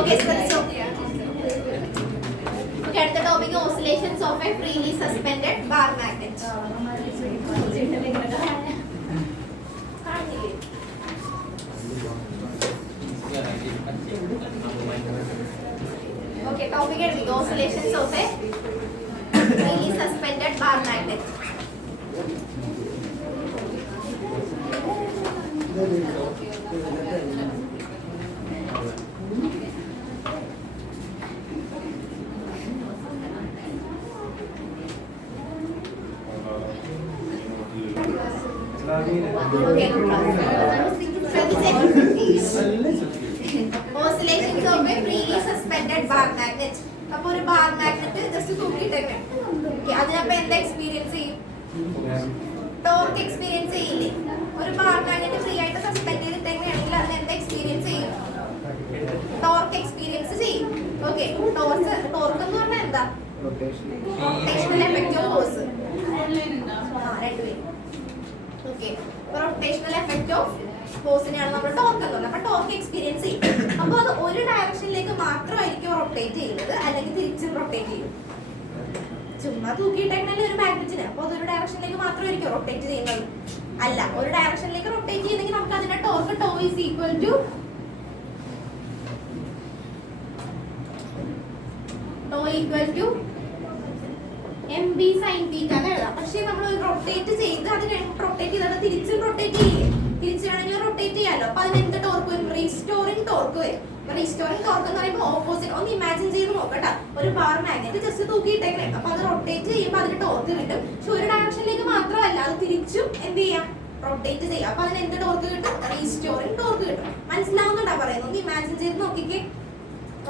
Okay, so അടുത്ത topic oscillations of a freely suspended bar magnet. Okay, topic എടുക്കുക oscillations of a freely suspended bar magnet. Oscillations of a freely suspended bar magnet. അപ്പോൾ ഒരു bar magnet just തൂക്കിയിട്ടേക്കെ അതിനപ്പോ എന്താ experience ചെയ്യും? Torque experience ചെയ്യില്ലേ? ഒരു ബാർ മാഗ്നറ്റ് ഫ്രീ ആയിട്ട് സസ്പെൻഡ് ചെയ്തിട്ടേക്കുകയാണെങ്കിൽ അതിന് എന്താ എക്സ്പീരിയൻസ് ചെയ്യും? ടോർക്ക് എക്സ്പീരിയൻസ് ചെയ്യും. ഓക്കെ, ടോർക്ക് എന്ന് പറഞ്ഞാൽ എന്താ? Rotational effective force. Okay, rotational effect of ഫോഴ്സിനെയാണ് നമ്മൾ ടോർക്ക് എന്ന് പറയുന്നത്. അപ്പൊ ടോർക്ക് എക്സ്പീരിയൻസ് ചെയ്യും. അപ്പൊ അത് ഒരു ഡയറക്ഷനിലേക്ക് മാത്രമായിരിക്കും റൊട്ടേറ്റ് ചെയ്യുന്നത്, അല്ലെങ്കിൽ തിരിച്ചും റൊട്ടേറ്റ് ചെയ്യും. ചുമ്മാ തൂക്കിയിട്ടേക്കണല്ലേ ഒരു മാഗ്നറ്റിന്, അപ്പൊ അതൊരു ഡയറക്ഷനിലേക്ക് മാത്രമായിരിക്കും റൊട്ടേറ്റ് ചെയ്യുന്നത്. അല്ല, ഒരു ഡയറക്ഷനിലേക്ക് റൊട്ടേറ്റ് ചെയ്യുന്നെങ്കിൽ നമുക്ക് അതിന്റെ torque tau is equal to mb sin θ എന്ന് എഴുതാം. പക്ഷേ നമ്മൾ റൊട്ടേറ്റ് ചെയ്ത് അതിന് റൊട്ടേറ്റ് ചെയ്താൽ തിരിച്ചും റൊട്ടേറ്റ് ചെയ്യില്ലേ? തിരിച്ചു വേണമെങ്കിൽ റൊട്ടേറ്റ് ചെയ്യാമല്ലോ. അപ്പൊ അതിന് എന്ത് ടോർക്ക് വരും? റീസ്റ്റോറിംഗ് ടോർക്ക് വരും. റീസ്റ്റോറിംഗ് ടോർക്ക് എന്ന് പറയുമ്പോൾ ഓപ്പോസിറ്റ് ഒന്ന് ഇമാജിൻ ചെയ്ത് നോക്കട്ടെ. ഒരു ബാർ മാഗ്നറ്റ് ജസ്റ്റ് തൂക്കിയിട്ടേക്കണേ, അപ്പൊ അത് റൊട്ടേറ്റ് ചെയ്യുമ്പോൾ അതിന് ടോർക്ക് കിട്ടും. പക്ഷെ ഒരു ഡയറക്ഷനിലേക്ക് മാത്രമല്ല, അത് തിരിച്ചും എന്ത് ചെയ്യാം? റൊട്ടേറ്റ് ചെയ്യാം. അപ്പൊ അതിന് എന്ത് ടോർക്ക് കിട്ടും? റീസ്റ്റോറിംഗ് ടോർക്ക് കിട്ടും. മനസ്സിലാവുന്നുണ്ടാ പറയുന്നത്? ഒന്ന് ഇമാജിൻ ചെയ്ത് നോക്കിക്കേ.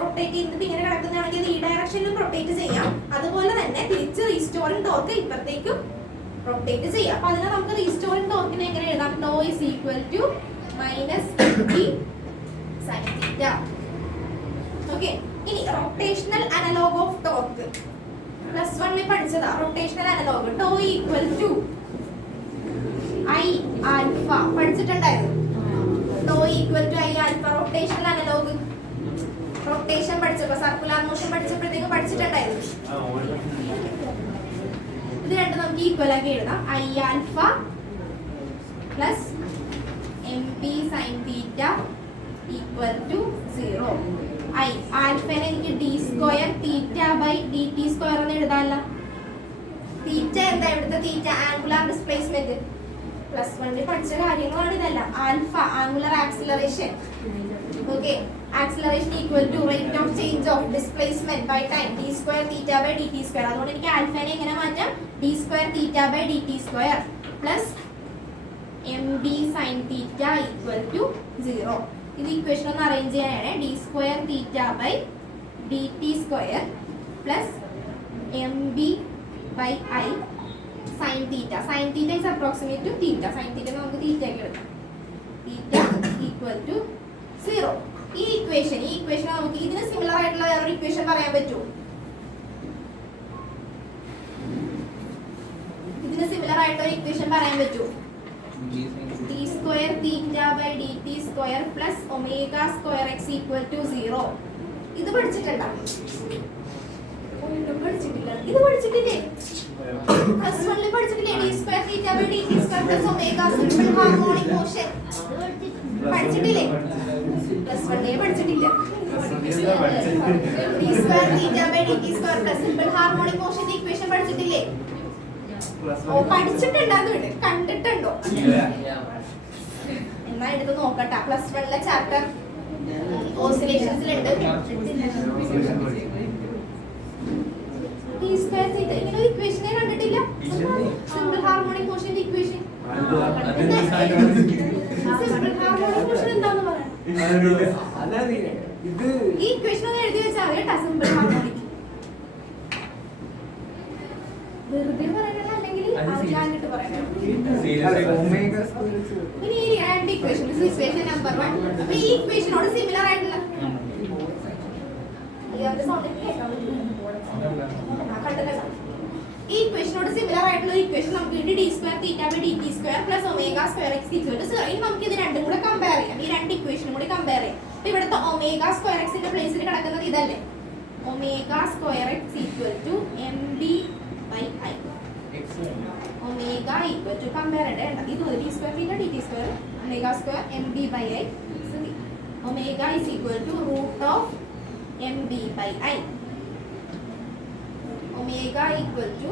റൊട്ടേറ്റ് ചെയ്യുന്നത് ഇങ്ങനെ കിടക്കുന്നതാണെങ്കിൽ ഈ ഡയറക്ഷനിലും റൊട്ടേറ്റ് ചെയ്യാം, അതുപോലെ തന്നെ തിരിച്ച് റീസ്റ്റോറിംഗ് ടോർക്ക് ഇപ്പുറത്തേക്കും റൊട്ടേറ്റ് ചെയ്യാം. അപ്പൊ അതിനെ നമുക്ക് റീസ്റ്റോറിംഗ് ടോർക്കിനെ എങ്ങനെ എഴുതാം? Tau is equal to minus mb sin θ. Okay, ഇനി റൊട്ടേഷണൽ അനലോഗ് ഓഫ് ടോർക്ക് +1 പഠിച്ചതാ. Rotational analogue tau equal to I alpha പഠിച്ചിട്ടുണ്ടായിരുന്നു. Tau equal to I alpha rotational analogue. Rotation പഠിച്ചപ്പോ സർക്കുലർ മോഷൻ പഠിച്ചപ്പോഴത്തേക്ക് പഠിച്ചിട്ടുണ്ടായിരുന്നു. ഇത് രണ്ടും നമുക്ക് ഈക്വൽ ആക്കി എഴുതാം. I alpha plus mb sin θ equal to 0. I ആൽഫനെ എനിക്ക് d square θ by dt square എന്ന് എഴുതാമല്ലോ. തീറ്റ എന്താ? ഇവിടുത്തെ തീറ്റ ആംഗുലർ ഡിസ്പ്ലേസ്മെന്റ്. +1 പഠിച്ച കാര്യങ്ങളാണ് ഇതല്ല. Alpha angular acceleration. Okay, acceleration equal to rate of change of displacement by time d square theta by dt square. അതുകൊണ്ട് എനിക്ക് ആൽഫനെ എങ്ങനെ മാറ്റാം? d square theta by dt square plus mb sin theta equal to 0. ഇത് equation ഒന്ന് arrange ചെയ്യാനാണ്. d square theta by dt square plus mb by I sin theta. Sin theta is approximate to theta. Sin theta നമുക്ക് theta ഒക്കെ എടുക്കാം. theta equal to 0. ഈ equation നമുക്ക് ഇതിന് similar ആയിട്ടുള്ള വേറൊരു ഇക്വേഷൻ പറയാൻ പറ്റുമോ? ഇതിന് സിമിലർ ആയിട്ടൊരു ഇക്വേഷൻ പറയാൻ പറ്റുമോ? d square theta by dt square plus omega square x equal to 0. ഇത് പഠിച്ചിട്ടുണ്ടോ? ഒന്നും പഠിച്ചിട്ടില്ല. ഇത് പഠിച്ചിട്ടില്ലേ? പ്ലസ് 1 ൽ പഠിച്ചിട്ടില്ലേ? d square theta by dt square plus omega simple harmonic motion പഠിച്ചിട്ടില്ലേ? പ്ലസ് 1 ൽ പഠിച്ചിട്ടില്ല. d square theta by dt square plus simple harmonic motion equation പഠിച്ചിട്ടില്ലേ? ഓ പഠിച്ചിട്ടുണ്ടോ? കണ്ടിട്ടുണ്ടോ? എന്നാ എടുത്ത് നോക്കട്ടെ. പ്ലസ് 1 ചാപ്റ്റർ ഓസിലേഷൻസിലുണ്ട്. ഇങ്ങനെ ഒരു ഇക്വേഷനെ കണ്ടിട്ടില്ല. സിമ്പിൾ ഹാർമോണിക് മോഷന്റെ ഇക്വേഷൻ. സിമ്പിൾ ഹാർമോണിക് മോഷൻ എന്താന്ന് പറയാം? ഈ ഇക്വേഷൻ ഒന്ന് എഴുതി വെച്ചാൽ കേട്ടാ. സിമ്പിൾ ഹാർമോണിക് വെറുതെ പറയണല്ലോ, അല്ലെങ്കിൽ അറിയാഞ്ഞിട്ട് പറയണം. ഇനി ഈ രണ്ട് ഇക്വേഷൻ, ഇക്വേഷൻ നമ്പർ 1. അപ്പൊ ഈ ഇക്വേഷനോട് സിമിലർ ആയിട്ടുള്ള ഈ ഇക്വേഷനോട് സിമിലർ ആയിട്ടുള്ള ഇക്വേഷൻ നമുക്ക് d square theta by dt square plus omega square x equal to 0. ഇനി നമുക്ക് ഇത് രണ്ടും കൂടെ കമ്പയർ ചെയ്യാം. ഈ രണ്ട് ഇക്വേഷനും കൂടി കമ്പയർ ചെയ്യാം. അപ്പൊ ഇവിടുത്തെ omega square x ന്റെ പ്ലേസിൽ കിടക്കുന്നത് ഇതല്ലേ? omega square x equal to mb by I. Omega equal to compare it. This is d square theta dt square omega square mb by I. So omega is equal to root of mb by I. Omega equal to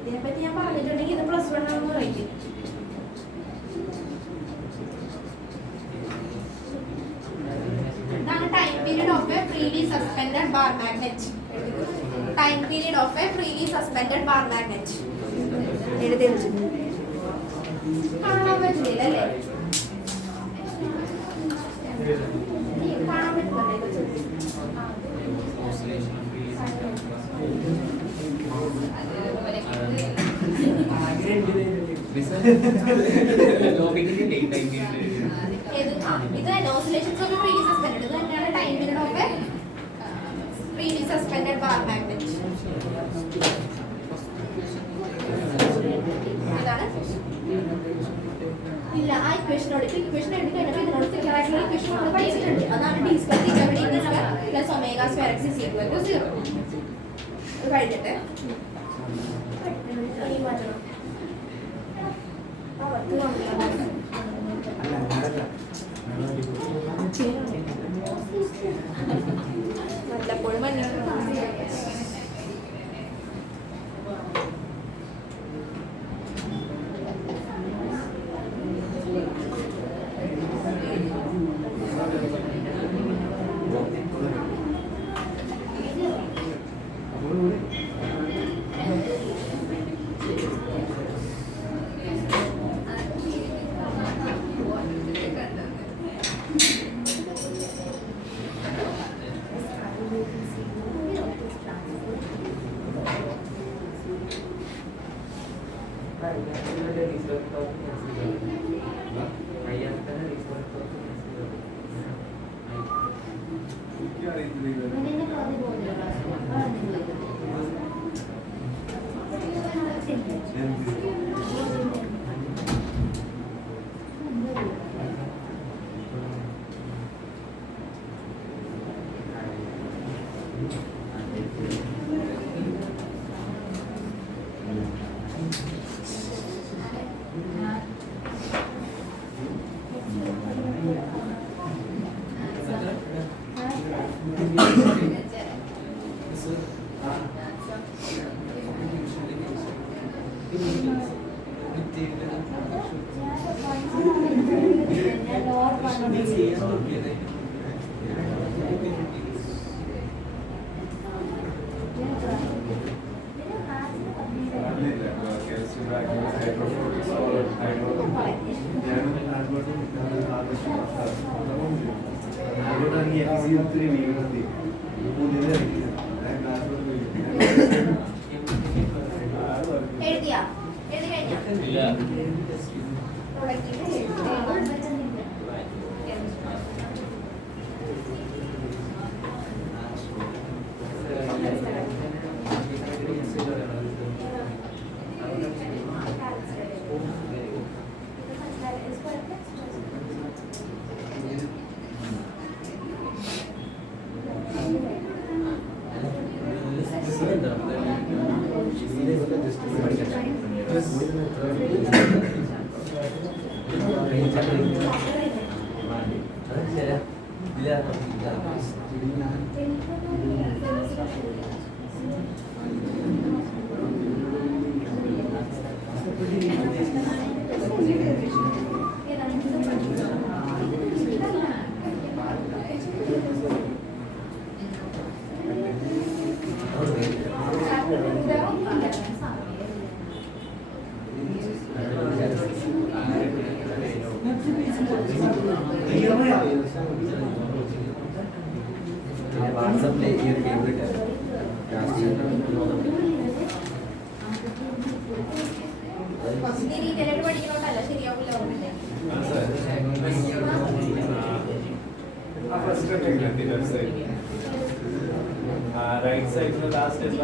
ഇതിനെപ്പറ്റി ഞാൻ പറഞ്ഞിട്ടുണ്ടെങ്കിൽ ഇത് plus 1 ആണെന്ന് പറയും. Time period of a freely suspended bar magnet. Time period of a freely suspended bar magnet. കാണാൻ പറ്റില്ല അല്ലേ? കാണാൻ ഇത് ഓസിലേഷൻസ് ഓഫ് ഫ്രീലി സസ്പെൻഡഡ്. ഇത് തന്നെയാണ് time period of a freely suspended bar magnet. ഇതാണ് ഇല്ല ആ ഇക്വേഷനോട് ഇക്വേഷൻ എടുത്ത് കഴിഞ്ഞപ്പോൾ ഇതിനോട് സിമിലർ ആയിട്ടുള്ള ഇക്വേഷൻ നമ്മൾ പഠിച്ചിട്ടുണ്ട്. അതാണ് d square theta by dt square plus omega square x is equal to 0. ഇത് കഴിഞ്ഞിട്ട് വല്ലപ്പോഴും Right side to last is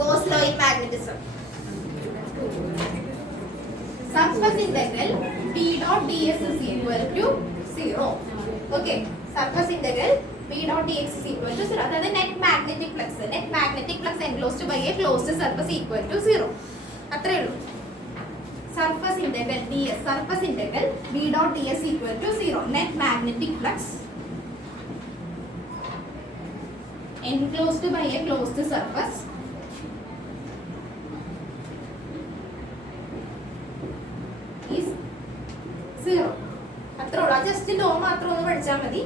Gauss law in magnetism. Surface integral B dot ds is equal to 0. Okay. Surface integral B dot dx is equal to 0. That is net magnetic flux. Net magnetic flux enclosed by a closed surface equal to 0. അത്രേ ഉള്ളൂ. Surface integral ds. Surface integral B dot ds equal to 0. Net magnetic flux enclosed by a closed surface is 0. അത്രേ ഉള്ളൂ. Just law മാത്രം ഒന്ന് പഠിച്ചാൽ മതി.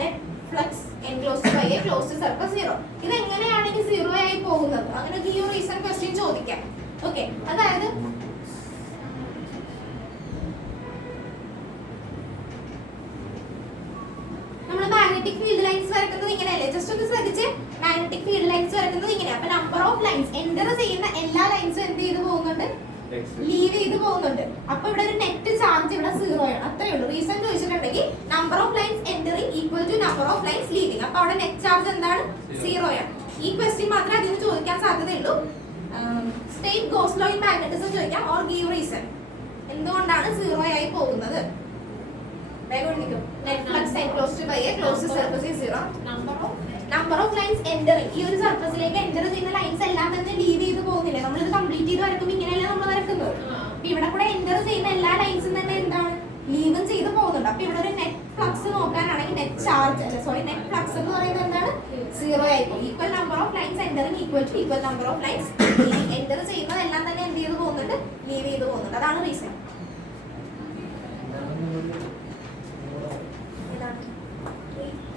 Net flux enclosed by a closed surface 0. ഇത് എങ്ങനെയാണ് 0 ആയി പോകുന്നത്? അങ്ങനെയൊക്കെ ഈ റീസൺ ക്വസ്റ്റ്യൻ ചോദിക്കാം. ഓക്കെ, അതായത് നമ്മൾ മാഗ്നറ്റിക് ഫീൽഡ് ലൈൻസ് വരയ്ക്കുന്നത് ഇങ്ങനെയല്ലേ? ജസ്റ്റ് ഒന്ന് ശ്രദ്ധിച്ച്, മാഗ്നറ്റിക് ഫീൽഡ് ലൈൻസ് വരയ്ക്കുന്നത് ഇങ്ങനെ. അപ്പൊ നമ്പർ ഓഫ് ലൈൻസ് എൻ്റർ ചെയ്യുന്ന എല്ലാ ലൈൻസും എന്ത് ചെയ്ത് പോകുന്നുണ്ട്? ലീവ് ചെയ്ത് പോകുന്നുണ്ട്. അപ്പൊ ഇവിടെ ഒരു നെറ്റ് ചാർജ് ഇവിടെ 0 ആണ്. അത്രേ ഉള്ളൂ. റീസൺ ചോദിച്ചിട്ടുണ്ടെങ്കിൽ number of lines entering equal to number of lines leaving. അപ്പൊ അവിടെ നെറ്റ് ചാർജ് എന്താണ്? 0 ആണ്. ഈ ക്വസ്റ്റ്യൻ മാത്രമേ അതിന് ചോദിക്കാൻ സാധ്യതയുള്ളൂ. State Gauss law in magnetism ചോദിക്കാം, ഓർ ഗീവ് റീസൺ എന്തുകൊണ്ടാണ് 0 ആയി പോകുന്നത്. വേഗം എഴുതിക്കും. Net flux enclosed by a closed surface is 0. Number of lines entering. ഈ ഒരു സർഫസിലേക്ക് എൻ്റർ ചെയ്യുന്ന ലൈൻസ് എല്ലാം തന്നെ ലീവ് ചെയ്ത് പോകുന്നില്ലേ? നമ്മളിത് കംപ്ലീറ്റ് ചെയ്ത് വരക്കുമ്പോൾ ഇങ്ങനെയല്ല നമ്മൾ വരക്കുന്നത്. അപ്പൊ ഇവിടെ കൂടെ എൻ്റർ ചെയ്യുന്ന എല്ലാ ലൈൻസും തന്നെ എന്താണ് ലീവും ചെയ്ത് പോകുന്നുണ്ട്. അപ്പൊ ഇവിടെ ഒരു നെറ്റ് ഫ്ലക്സ് നോക്കാനാണെങ്കിൽ നെറ്റ് ചാർജ് നെറ്റ് ഫ്ലക്സ് എന്ന് പറയുന്നത് എന്താണ് 0 ആയിരിക്കും. Equal number of lines entering equal to equal number of lines enter ചെയ്യുന്നതെല്ലാം തന്നെ എന്ത് ചെയ്ത് പോകുന്നുണ്ട് ലീവ് ചെയ്ത് പോകുന്നുണ്ട്. അതാണ് റീസൺ.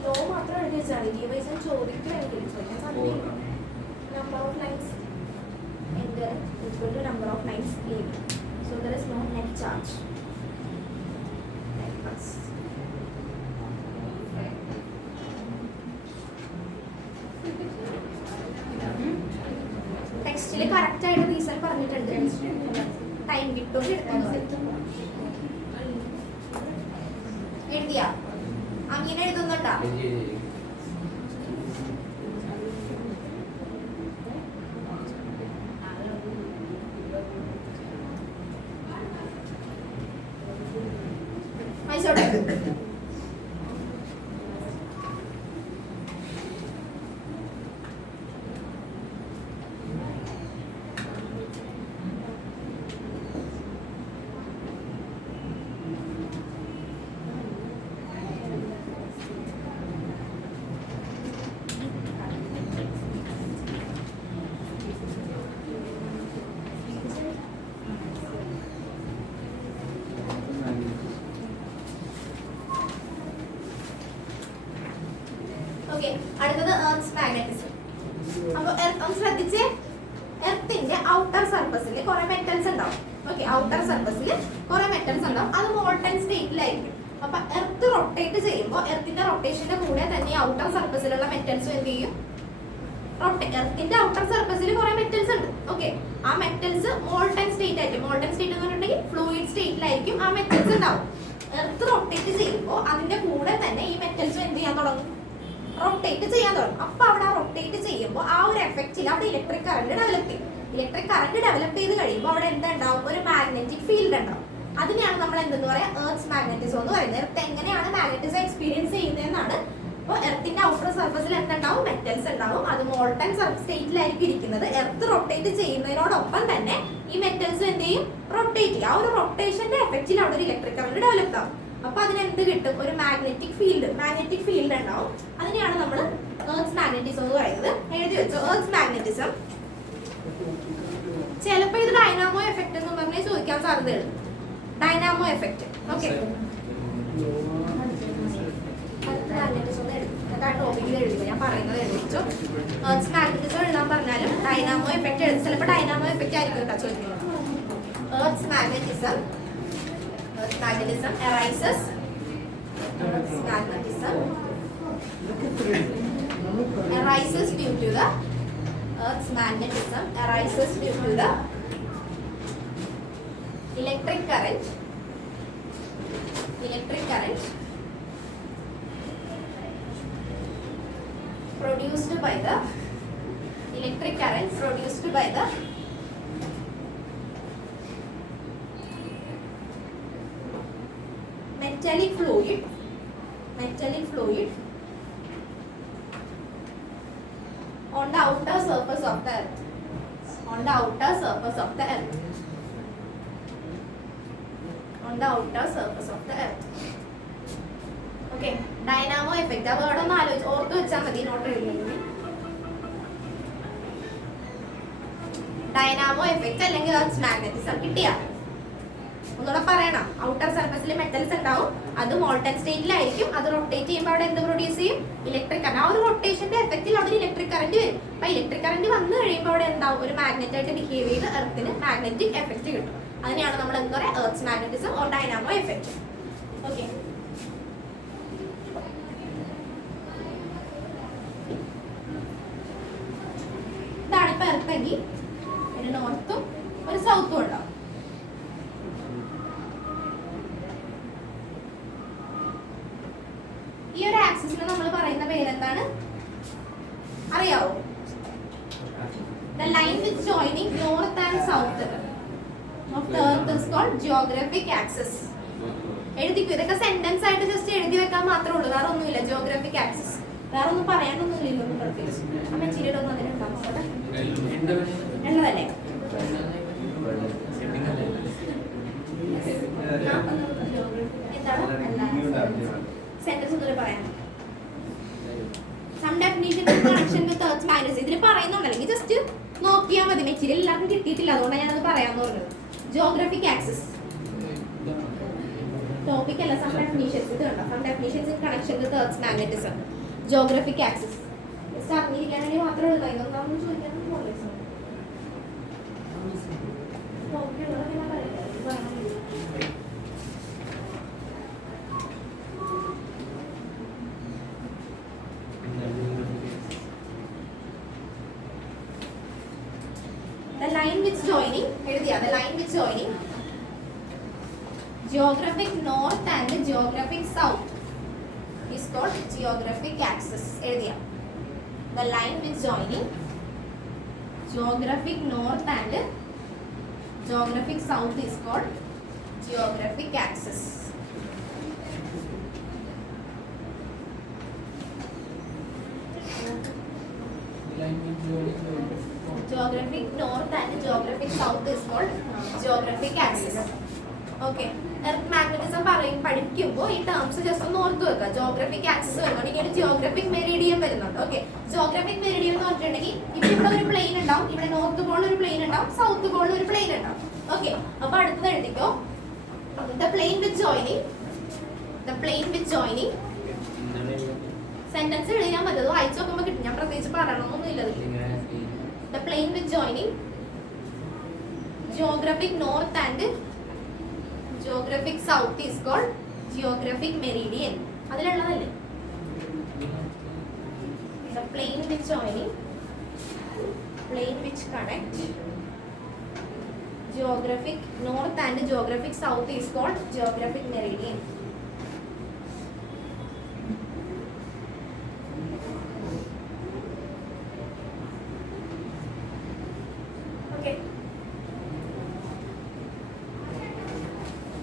ലോ മാത്രം എഴുതി വെച്ചാൽ ഡിവൈസ് ചോദിക്കുകയാണെങ്കിൽ ചോദിക്കാൻ സാധ്യതയില്ല. Number of lines enter equal to number of lines leave. So there is no net charge. ടെക്സ്റ്റിൽ കറക്റ്റ് ആയിട്ട് റീസൺ പറഞ്ഞിട്ടുണ്ട്. ടൈം കിട്ടും എഴുതിയാ അങ്ങനെ എഴുതുന്നുണ്ടോ? മൈസോട്ടെ അടുത്തത് എർത്ത് മാഗ്നറ്റിസം. അപ്പോൾ ഒന്ന് ശ്രദ്ധിച്ച്, എർത്തിന്റെ ഔട്ടർ സർഫസിൽ കുറെ മെറ്റൽസ് ഉണ്ടാവും. ഓക്കെ, ഔട്ടർ സർഫസിൽ കുറെ മെറ്റൽസ് ഉണ്ടാവും. അത് മോൾട്ടൺ സ്റ്റേറ്റിലായിരിക്കും. അപ്പൊ എർത്ത് റൊട്ടേറ്റ് ചെയ്യുമ്പോൾ എർത്തിന്റെ റൊട്ടേഷന്റെ കൂടെ തന്നെ ഔട്ടർ സർഫസിലുള്ള മെറ്റൽസും എന്ത് ചെയ്യും? എർത്തിന്റെ ഔട്ടർ സർഫസിൽ കുറെ മെറ്റൽസ് ഉണ്ട്. ഓക്കെ, ആ മെറ്റൽസ് മോൾട്ടൺ സ്റ്റേറ്റ് ആയിരിക്കും. മോൾട്ടൺ സ്റ്റേറ്റ് എന്ന് പറഞ്ഞിട്ടുണ്ടെങ്കിൽ ഫ്ലൂയിഡ് സ്റ്റേറ്റിലായിരിക്കും ആ മെറ്റൽസ് ഉണ്ടാവും. എർത്ത് റൊട്ടേറ്റ് ചെയ്യുമ്പോൾ അതിന്റെ കൂടെ തന്നെ ഈ മെറ്റൽസും എന്ത് ചെയ്യാൻ തുടങ്ങും? റൊട്ടേറ്റ് ചെയ്യാൻ തുടങ്ങും. അപ്പൊ അവിടെ റൊട്ടേറ്റ് ചെയ്യുമ്പോൾ ആ ഒരു എഫക്റ്റിൽ അവിടെ ഇലക്ട്രിക് കറന്റ് ഡെവലപ്പ് ചെയ്യും. ഇലക്ട്രിക് കറന്റ് ഡെവലപ്പ് ചെയ്ത് കഴിയുമ്പോൾ അവിടെ എന്താ ഉണ്ടാവും? ഒരു മാഗ്നറ്റിക് ഫീൽഡ് ഉണ്ടാവും. അതിനെയാണ് നമ്മൾ എന്തെന്ന് പറയാ? എർത്ത് മാഗ്നറ്റിസം എന്ന് പറയുന്നത്. എർത്ത് എങ്ങനെയാണ് മാഗ്നറ്റിസം എക്സ്പീരിയൻസ് ചെയ്യുന്നതെന്നാണ്. അപ്പോൾ എർത്തിന്റെ ഔട്ടർ സർഫസിൽ എന്തുണ്ടാവും? മെറ്റൽസ് ഉണ്ടാവും. അത് മോൾട്ടൺ സ്റ്റേറ്റിലായിരിക്കും ഇരിക്കുന്നത്. എർത്ത് റൊട്ടേറ്റ് ചെയ്യുന്നതിനോടൊപ്പം തന്നെ ഈ മെറ്റൽസ് എന്ത് ചെയ്യും? റൊട്ടേറ്റ് ചെയ്യും. ആ ഒരു റൊട്ടേഷന്റെ എഫക്റ്റിൽ അവിടെ ഒരു ഇലക്ട്രിക് കറന്റ് ഡെവലപ്പ് ആവും. അപ്പൊ അതിനെന്ത് കിട്ടും? ഒരു മാഗ്നറ്റിക് ഫീൽഡ് ഉണ്ടാവും. അതിനെയാണ് നമ്മൾ എർത്ത് മാഗ്നറ്റിസം എന്ന് പറയുന്നത്. എഴുതി വെച്ചോ, എർത്ത് മാഗ്നറ്റിസം. ചിലപ്പോ ഇത് ഡൈനാമോ എഫക്ട് എന്ന് പറഞ്ഞാൽ ചോദിക്കാൻ സാധ്യതയുണ്ട്. Dynamo effect. ഓക്കെ, ടോപ്പിക്കിൽ എഴുതുക, ഞാൻ പറയുന്നത് എഴുതിച്ചോ. എർത്ത് മാഗ്നറ്റിസം എഴുതാൻ പറഞ്ഞാലും ഡൈനാമോ എഫക്ട് എഴുതി. ചിലപ്പോൾ ഡൈനാമോ എഫക്ട് ആയിരിക്കും കേട്ടോ ചോദിക്കുന്നത്. Earth magnetism arises due to the Earth's magnetism arises due to the electric current produced by the metallic fluid on the outer surface of the earth. Okay, dynamo effect. അപ്പോൾ അവിടെ ഒന്ന് ആലോചിച്ച് ഓർത്ത് വെച്ചാൽ മതി, നോട്ട് എഴുതുന്നത്. ഡൈനാമോ എഫക്റ്റ് അല്ലെങ്കിൽ earth magnetism കിട്ടിയാ ഒന്നുകൂടെ പറയണം. ഔട്ടർ സർഫസിൽ മെറ്റൽസ് ഉണ്ടാവും. അത് മോൾട്ടൺ സ്റ്റേറ്റിലായിരിക്കും. അത് റൊട്ടേറ്റ് ചെയ്യുമ്പോൾ അവിടെ എന്ത് പ്രൊഡ്യൂസ് ചെയ്യും? Electric current. ആ ഒരു റൊട്ടേഷന്റെ എഫക്റ്റിൽ അവിടെ ഇലക്ട്രിക് കറന്റ് വരും. അപ്പൊ ഇലക്ട്രിക് കറന്റ് വന്നു കഴിയുമ്പോൾ അവിടെ എന്താവും? ഒരു മാഗ്നറ്റ് ആയിട്ട് ബിഹേവ് ചെയ്ത് എർത്തിന് മാഗ്നറ്റിക് എഫക്റ്റ് കിട്ടും. അതിനെയാണ് നമ്മൾ എന്താ പറയുക? Earth magnetism or Dynamo effect. Okay, ഇതാണ് ഇപ്പൊ എർത്തെങ്കിൽ ഒരു നോർത്തും ഒരു സൗത്തും ഉണ്ടാവും. ഈ ഒരു ആക്സിസിന് നമ്മൾ പറയുന്ന പേരെന്താണ് അറിയാവോ? The line which joining north and south of the earth is called geographic axis. എഴുതിക്കോ. ഇതൊക്കെ സെന്റൻസ് ആയിട്ട് ജസ്റ്റ് എഴുതി വെക്കാൻ മാത്രമേ ഉള്ളൂ, വേറെ ഒന്നുമില്ല. ജിയോഗ്രാഫിക് ആക്സിസ് വേറെ ഒന്നും പറയാനൊന്നുമില്ലല്ലോ ഒന്നും പ്രത്യേകിച്ച്. അമ്മ ചിരിയുടെ ഒന്നും അതിനുണ്ടാവും ഉള്ളതല്ലേ? എന്താണ് സെന്റൻസ് ഒന്നും പറയാൻ some definition connection with earth magnets ഇതിൽ പറയുന്നുണ്ടല്ലെങ്കിൽ ജസ്റ്റ് നോക്കിയാൽ മതി. മെറ്റീരിയൽ എല്ലാവർക്കും കിട്ടിയിട്ടില്ല, അതുകൊണ്ടാണ് ഞാനത് പറയാമെന്ന് പറഞ്ഞത്. ജിയോഗ്രാഫിക് ആക്സിസ് ടോപ്പിക് അല്ല, സം ഡെഫിനിഷൻസ്. ഇത് കണ്ടോ, some definitions in connection with earth magnetism. Geographic axis just അറിഞ്ഞിരിക്കാൻ വേണ്ടി മാത്രമേ ഉള്ളൂ. ഇതൊന്നും ചോദിക്കാനൊന്നും പോലെ the line which joining എഴുതിയാ the line which joining geographic north and geographic south is called geographic axis. എഴുതിയാ the line which joining geographic north and geographic south is called geographic axis. Geographic north and geographic south is called geographic axis. Okay. Earth magnetism പഠിക്കുമ്പോൾ ഈ terms just ഒന്ന് ഓർത്ത് വെക്കുക. Geographic axis വരുന്നുണ്ടെങ്കിൽ geographic Meridian വരുന്നുണ്ട്. Okay, geographic Meridian എന്ന് പറഞ്ഞിട്ടുണ്ടെങ്കിൽ ഇവിടെ ഒരു പ്ലെയിൻ ഉണ്ടാവും, ഇവിടെ നോർത്ത് പോളിൽ ഒരു പ്ലെയിൻ ഉണ്ടാവും, സൗത്ത് പോളിൽ ഒരു പ്ലെയിൻ ഉണ്ടാവും. ഓക്കെ, അപ്പൊ അടുത്തത് എഴുതിക്കോ. The plane with joining sentence എഴുതിയാൽ മതി, അത് വായിച്ചു നോക്കുമ്പോൾ കിട്ടും. ഞാൻ പ്രത്യേകിച്ച് പറയണമെന്നൊന്നുമില്ല. The plane with joining geographic north and geographic south is called geographic meridian. അതിലുള്ളതല്ലേ? The plane with joining, plane which connect geographic north and geographic south is called geographic meridian.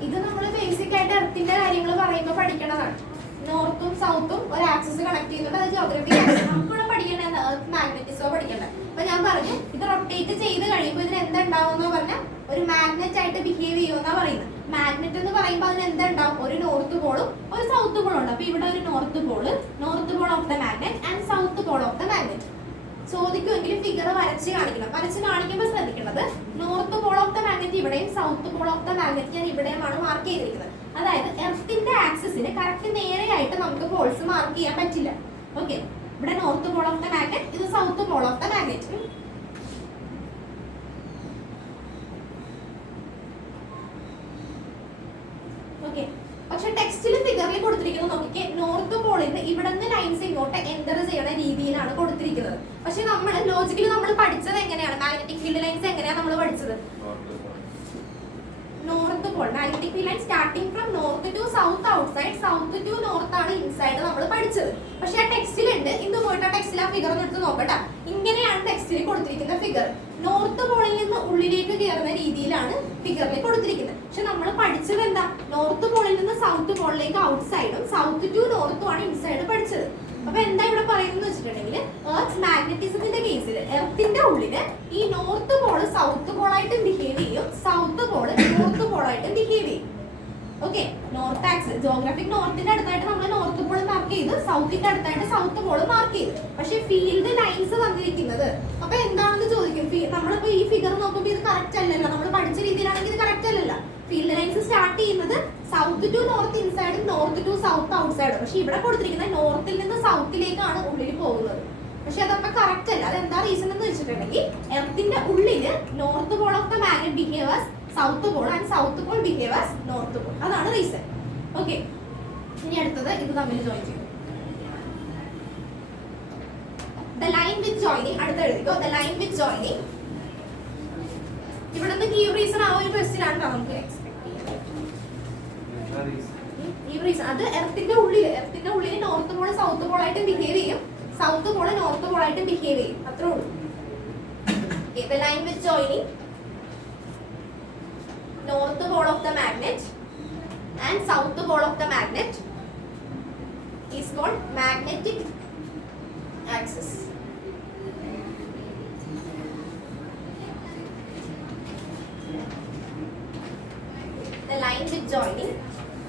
ഇത് നമ്മൾ ബേസിക് ആയിട്ട് എർത്തിന്റെ കാര്യങ്ങൾ പറയുമ്പോൾ പഠിക്കണതാണ്. നോർത്തും സൗത്തും ഒരു ആക്സിസ് കണക്ട് ചെയ്യുന്നുണ്ട്, അത് Geographic axis. നമുക്കിവിടെ പഠിക്കേണ്ടത് എർത്ത് മാഗ്നറ്റിസോ പഠിക്കേണ്ടത്. അപ്പൊ ഞാൻ പറഞ്ഞു ഇത് റൊട്ടേറ്റ് ചെയ്ത് കഴിയുമ്പോൾ ഇതിന് എന്തുണ്ടാവും പറഞ്ഞാൽ ഒരു മാഗ്നറ്റ് ആയിട്ട് ബിഹേവ് ചെയ്യുമെന്നാ പറയുന്നത്. മാഗ്നറ്റ് എന്ന് പറയുമ്പോൾ അതിന് എന്തുണ്ടാവും? ഒരു നോർത്ത് പോളും ഒരു സൗത്ത് പോളും ഉണ്ട്. അപ്പൊ ഇവിടെ ഒരു north pole of the magnet and south pole of the magnet. ചോദിക്കുമെങ്കിലും ഫിഗർ വരച്ച് കാണിക്കണം. വരച്ച് കാണിക്കുമ്പോൾ ശ്രദ്ധിക്കേണ്ടത് north pole of the magnet ഇവിടെയും south pole of the magnet ഞാൻ ഇവിടെയുമാണ് മാർക്ക് ചെയ്തിരിക്കുന്നത്. അതായത് എർത്തിന്റെ ആക്സിസിന് കറക്റ്റ് നേരെയായിട്ട് നമുക്ക് പോൾസ് മാർക്ക് ചെയ്യാൻ പറ്റില്ല. ഓക്കെ, ഇവിടെ north pole of the magnet, ഇത് south pole of the magnet. Okay, പക്ഷെ ടെക്സ്റ്റിൽ ഫിഗറിൽ കൊടുത്തിരിക്കുന്നത് നോക്കിക്കേ, നോർത്ത് പോളിന് ഇവിടെ നിന്ന് ലൈൻസ് ഇങ്ങോട്ട് എൻ്റർ ചെയ്യുന്ന രീതിയിലാണ് കൊടുത്തിരിക്കുന്നത്. പക്ഷെ നമ്മൾ ലോജിക്കലി നമ്മൾ പഠിച്ചത് എങ്ങനെയാണ്? മാഗ്നറ്റിക് ഫീൽഡ് ലൈൻസ് എങ്ങനെയാണ് നമ്മൾ പഠിച്ചത്? North pole magnetic field line starting from north to south outside, south to north ആണ് ഇൻസൈഡ് നമ്മൾ പഠിച്ചത്. പക്ഷെ ആ ടെക്സ്റ്റിലുണ്ട്, ഇന്ന് പോയിട്ട് ആ ടെക്സ്റ്റിൽ ആ ഫിഗർ ഒന്ന് എടുത്ത് നോക്കട്ടെ. ഇങ്ങനെയാണ് ടെക്സ്റ്റിൽ കൊടുത്തിരിക്കുന്ന ഫിഗർ. നോർത്ത് പോളിൽ നിന്ന് ഉള്ളിലേക്ക് കയറുന്ന രീതിയിലാണ് ഫിഗറിൽ കൊടുത്തിരിക്കുന്നത്. പക്ഷെ നമ്മൾ പഠിച്ചത് എന്താ? നോർത്ത് പോളിൽ നിന്ന് സൗത്ത് പോളിലേക്ക് ഔട്ട്സൈഡും സൗത്ത് ടു നോർത്തും ആണ് ഇൻസൈഡ് പഠിച്ചത്. അപ്പൊ എന്താ ഇവിടെ പറയുന്നത് വെച്ചിട്ടുണ്ടെങ്കിൽ എർത്ത് മാഗ്നറ്റിസത്തിന്റെ കേസിൽ എർത്തിന്റെ ഉള്ളില് ഈ നോർത്ത് പോള് സൗത്ത് പോളായിട്ടും ബിഹേവ് ചെയ്യും, സൗത്ത് പോള് നോർത്ത് പോളായിട്ടും ബിഹേവ് ചെയ്യും. ഓക്കെ, നോർത്ത് ആക്സിസ് ജിയോഗ്രാഫിക് നോർത്തിന്റെ അടുത്തായിട്ട് നമ്മൾ നോർത്ത് പോൾ മാർക്ക് ചെയ്ത് സൗത്തിന്റെ അടുത്തായിട്ട് സൗത്ത് പോൾ മാർക്ക് ചെയ്തു. പക്ഷെ ഫീൽഡ് ലൈൻസ് തന്നിരിക്കുന്നത് അപ്പൊ എന്താണെന്ന് ചോദിക്കും. നമ്മളിപ്പോ ഈ ഫിഗർ നോക്കുമ്പോൾ ഇത് കറക്റ്റ് അല്ലല്ലോ, നമ്മൾ പഠിച്ച രീതിയിലാണെങ്കിൽ ഇത് കറക്റ്റ് അല്ലല്ലോ. ഫീൽഡ് ലൈൻസ് സ്റ്റാർട്ട് ചെയ്യുന്നത് സൗത്ത് ടു നോർത്ത് ഇൻസൈഡും നോർത്ത് ടു സൗത്ത് ഔട്ട്സൈഡും. പക്ഷെ ഇവിടെ കൊടുത്തിരിക്കുന്നത് നോർത്തിൽ നിന്ന് സൗത്തിലേക്കാണ് ഉള്ളിൽ പോകുന്നത്. പക്ഷെ അതപ്പോ കറക്റ്റ് അല്ല. അതെന്താ റീസൺ എന്ന് വെച്ചിട്ടുണ്ടെങ്കിൽ എർത്തിന്റെ ഉള്ളില് north pole of the magnet behaves south pole and south pole behaves north pole. അതാണ് റീസൺ. ഓക്കെ, ഇനി അടുത്തത് ഇത് തമ്മിൽ ജോയിൻ ചെയ്യും. The line with joining, അടുത്ത എഴുതിക്കോ. The line with joining, ഇവിടെ നിന്ന് കീ റീസൺ ആ ഒരു ക്വസ്റ്റ്യൻ ആണ് നമുക്ക് എക്സ്പെക്ട് ചെയ്യാൻ. ഈ റീസൺ അത് എർത്തിന്റെ ഉള്ളിൽ നോർത്ത് പോൾ സൗത്ത് പോൾ ആയിട്ട് ബിഹേവ് ചെയ്യും, സൗത്ത് പോൾ നോർത്ത് പോൾ ആയിട്ട് ബിഹേവ് ചെയ്യും. അത്രേ ഉള്ളൂ. The line with joining north pole of the magnet and south pole of the magnet is called magnetic axis. The line with joining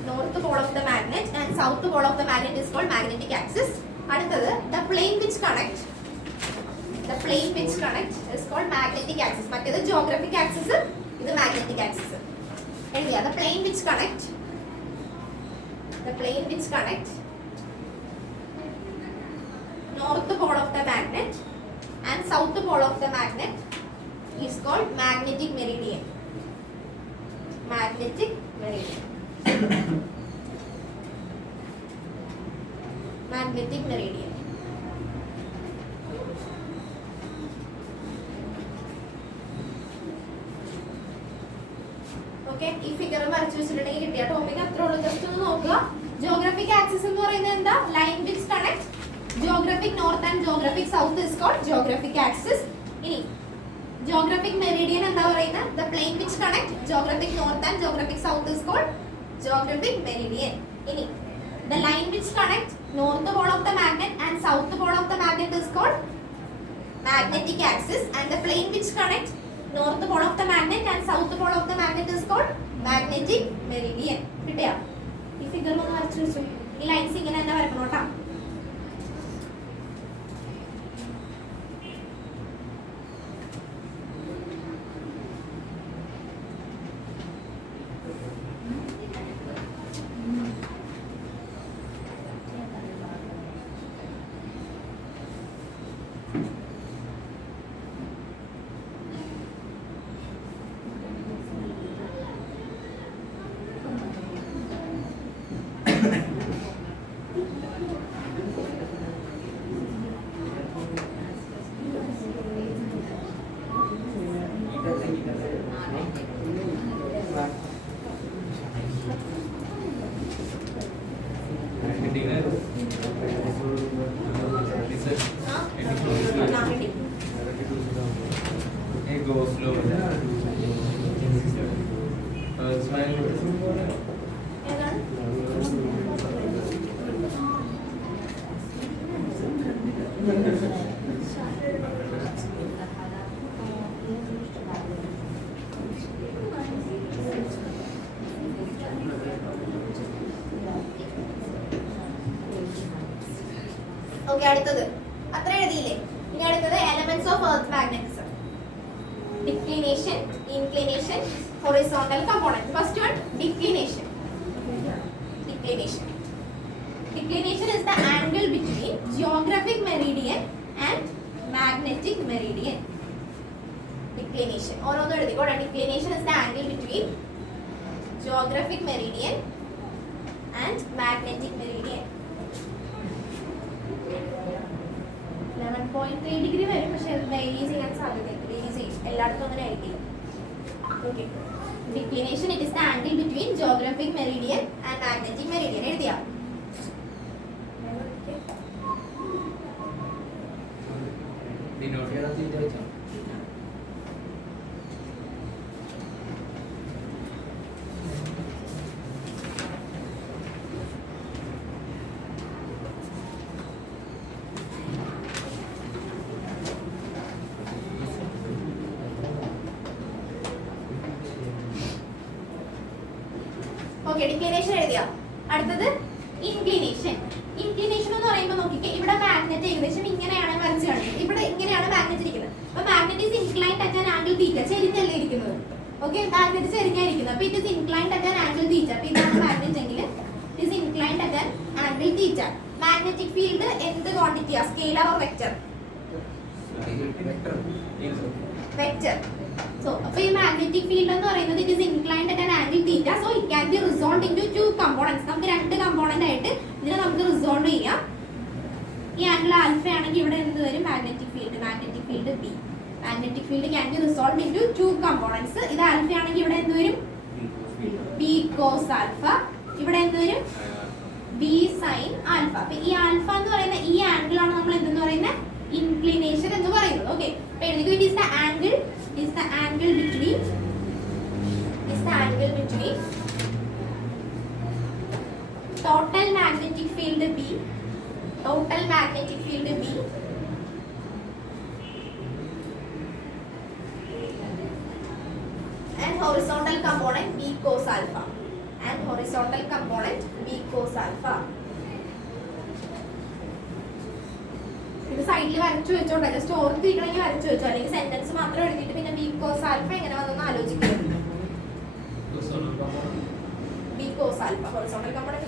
north pole of the magnet and south pole of the magnet is called magnetic axis. അടുത്തത് the plane which connect is called magnetic axis. മറ്റേത് geographic axis, ഇത് magnetic axis. എഴുതിയാ the plane which connect north pole of the magnet and south pole of the magnet is called magnetic meridian. Magnetic meridian. Magnetic meridian. Okay, ഈ figure വരച്ചു വെച്ചിട്ടുണ്ടെങ്കിൽ കിട്ടിയ topic അത്രേ ഉള്ളൂ. Just ഒന്ന് നോക്കുക. Geographic axis എന്ന് പറയുന്നത് എന്താ? Line which connect geographic north and geographic south is called geographic axis. ഇനി geographic meridian എന്താ പറയുന്നത്? the plane which connect geographic north and geographic south is called geographic meridian. ഇനി the line which connect north pole of the magnet and south pole of the magnet is called magnetic axis, and the plane which connect north pole of the magnet and south pole of the magnet is called magnetic meridian. കിട്ടിയോ? ഈ figure ഒന്ന് വരച്ചു വെച്ചു. ഈ lines ഇങ്ങനെ തന്നെ വരക്കണം കേട്ടോ. Go slow. Smile. Okay, അടുത്തത് അത്ര എഴുതിയില്ലേ? ഇനി അടുത്തത് elements of earth magnetism. Declination, inclination, horizontal component. First one, declination. Declination is the angle between geographic meridian and magnetic meridian. Declination. ഓരോന്നും എഴുതിക്കോട്ടെ. Declination is the angle between geographic meridian and magnetic meridian. 11.3 degree വരും, പക്ഷെ അത് vary ചെയ്യാൻ സാധ്യതയുണ്ട്. എല്ലായിടത്തും അങ്ങനെ ആയിരിക്കില്ല. Okay, declination it is the angle between geographic meridian and magnetic meridian. എഴുതിയാ? ഓക്കെ, ഡിക്ലിനേഷൻ എഴുതിയാ? അടുത്തത് ഇൻക്ലിനേഷൻ. ഇൻക്ലിനേഷൻ എന്ന് പറയുമ്പോൾ നോക്കിക്കേ, ഇവിടെ മാഗ്നറ്റ് ഏകദേശം ഇങ്ങനെയാണ് വരച്ച് കാണിക്കുന്നത്. ഇവിടെ ഇങ്ങനെയാണ് മാഗ്നറ്റ് ഇരിക്കുന്നത്. അപ്പൊ magnet is inclined at an angle theta. ചെരിഞ്ഞല്ലേ ഇരിക്കുന്നത്. ഓക്കെ, മാഗ്നറ്റ് ചെരിഞ്ഞായിരിക്കുന്നത്. അപ്പൊ it is inclined at an angle theta. അപ്പൊ ഇതാണ് മാഗ്നറ്റ് എങ്കിൽ it is inclined at an angle theta. Magnetic field എന്ത് ക്വാണ്ടിറ്റിയാ? Scalar or vector? Vector. So, അപ്പോൾ ഈ മാഗ്നറ്റിക് ഫീൽഡ് എന്ന് പറയുന്നത് it is inclined at an angle theta. So it can be resolved into two components. നമുക്ക് രണ്ട് component ആയിട്ട് ഇതിനെ നമുക്ക് റിസോൾവ് ചെയ്യാം. ഈ ആംഗിൾ ആൽഫ ആണെങ്കിൽ ഇവിടെ എന്ത് വരും? Magnetic field B. Magnetic field can be resolved into two components. ഇത് ആൽഫ ആണെങ്കിൽ ഇവിടെ എന്ത് വരും? B cos alpha. ഇവിടെ എന്ത് വരും? B sine alpha. അപ്പൊ ഈ ആൽഫ എന്ന് പറയുന്ന ഈ ആംഗിൾ ആണ് നമ്മൾ എന്തെന്ന് പറയുന്നത്? ഇൻക്ലിനേഷൻ എന്ന് പറയുന്നത്. ഓക്കെ, അപ്പൊ എഴുതിക്കോ, it is the angle between total magnetic field B, total magnetic field B and horizontal component B cos alpha, and horizontal component B cos alpha. ഇത് സൈഡിൽ വരച്ചു വെച്ചോട്ടെ, ജസ്റ്റ് ഓർത്തിരിക്കണമെങ്കിൽ വരച്ചു വെച്ചോ, അല്ലെങ്കിൽ സെന്റൻസ് മാത്രം എഴുതിയിട്ട് പിന്നെ ബി കോസ് ആൽഫ എങ്ങനെ വന്നൊന്ന് ആലോചിക്കുന്നത്. B cos alpha horizontal component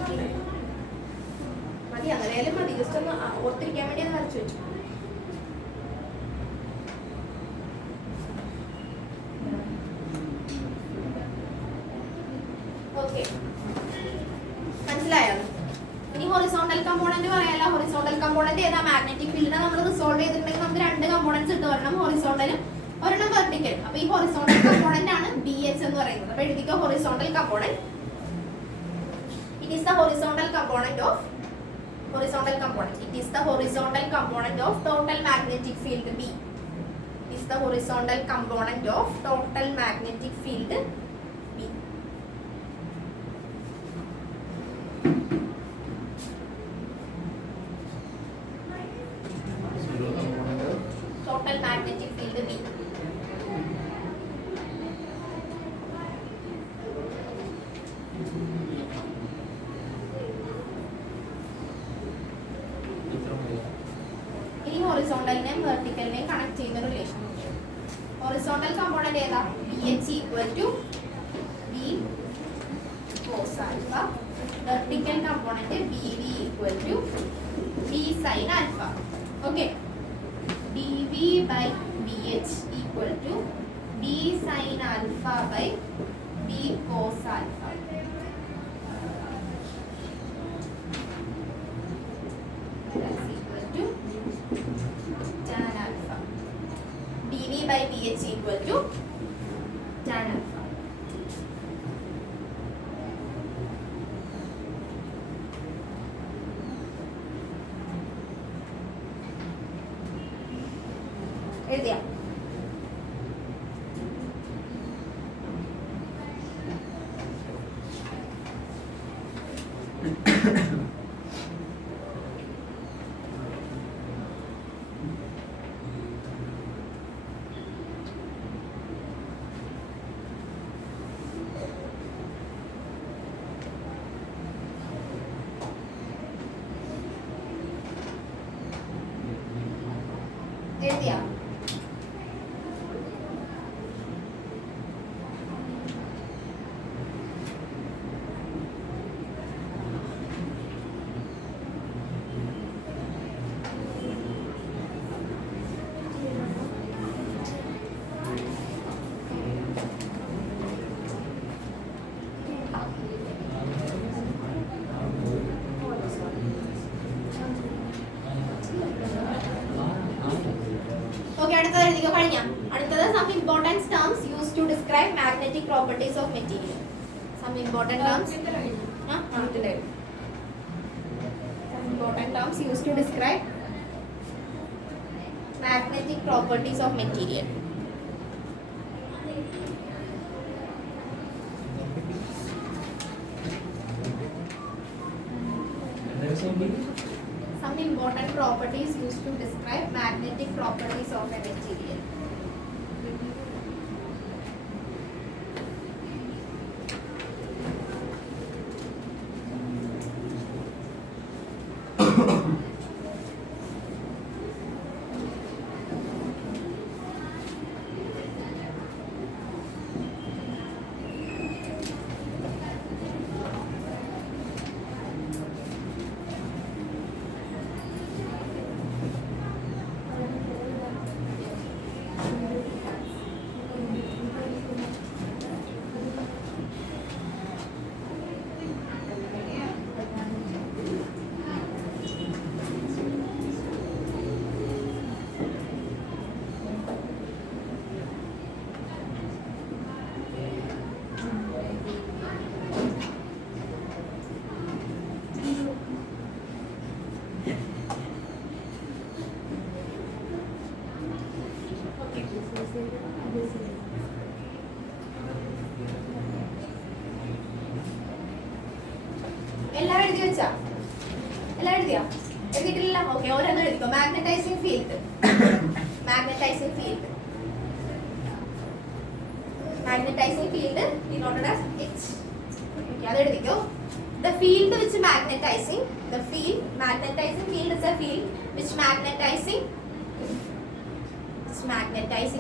മതി, അങ്ങനെയാലും മതി, ജസ്റ്റ് ഒന്ന് ഓർത്തിരിക്കാൻ വേണ്ടി അത് വരച്ചു വെച്ചു. ഓക്കെ, മനസ്സിലായോ? ഇനി ഹൊറിസോണ്ടൽ കമ്പോണന്റ് പറയാലോ. ഹൊറിസോണ്ടൽ കമ്പോണന്റ് ഏതാ? മാഗ്നറ്റിക് ഫീൽഡിനെ നമ്മൾ റിസോൾവ് ചെയ്തിട്ടുണ്ടെങ്കിൽ നമുക്ക് രണ്ട് കമ്പോണന്റ്സ് ഇട്ട് വരണം, ഹൊറിസോണ്ടലും ഒരെണ്ണം വെർട്ടിക്കൽ. അപ്പൊ ഈ ഹൊറിസോണ്ടൽ കമ്പോണന്റ് ആണ് ബി എച്ച് എന്ന് പറയുന്നത്. അപ്പൊ എഴുതിക്കോ horizontal component. It is the horizontal component of it is the horizontal component of total magnetic field B. It is the horizontal component of total magnetic field B. Total magnetic field B. ഈ ഹൊറിസോണ്ടലിനെയും വെർട്ടിക്കലിനെയും കണക്ട് ചെയ്യുന്ന റിലേഷൻ. Horizontal component ഏതാ? B H equal to B cos alpha. Vertical component B V equal to B sine alpha. Okay, D V by B H equal to B sine alpha by B cos alpha. by BH equal to tan alpha. എഴുതിയാ? എഴുതിയാ? അടുത്തത് എഴുതിക്കോ. കഴിഞ്ഞ അടുത്തത് some important terms used to describe magnetic properties of material. Some important terms used to describe magnetic properties of material. Some important properties used to describe magnetic properties of a material. പഠിച്ചാ എല്ലാം എഴുതിയാ എഴുതിയിട്ടില്ല okay ഓരോന്നും എഴുതിക്കോ magnetizing field magnetizing field magnetizing field denoted as H okay അത് എഴുതിക്കോ the field which magnetizing is a field which magnetizing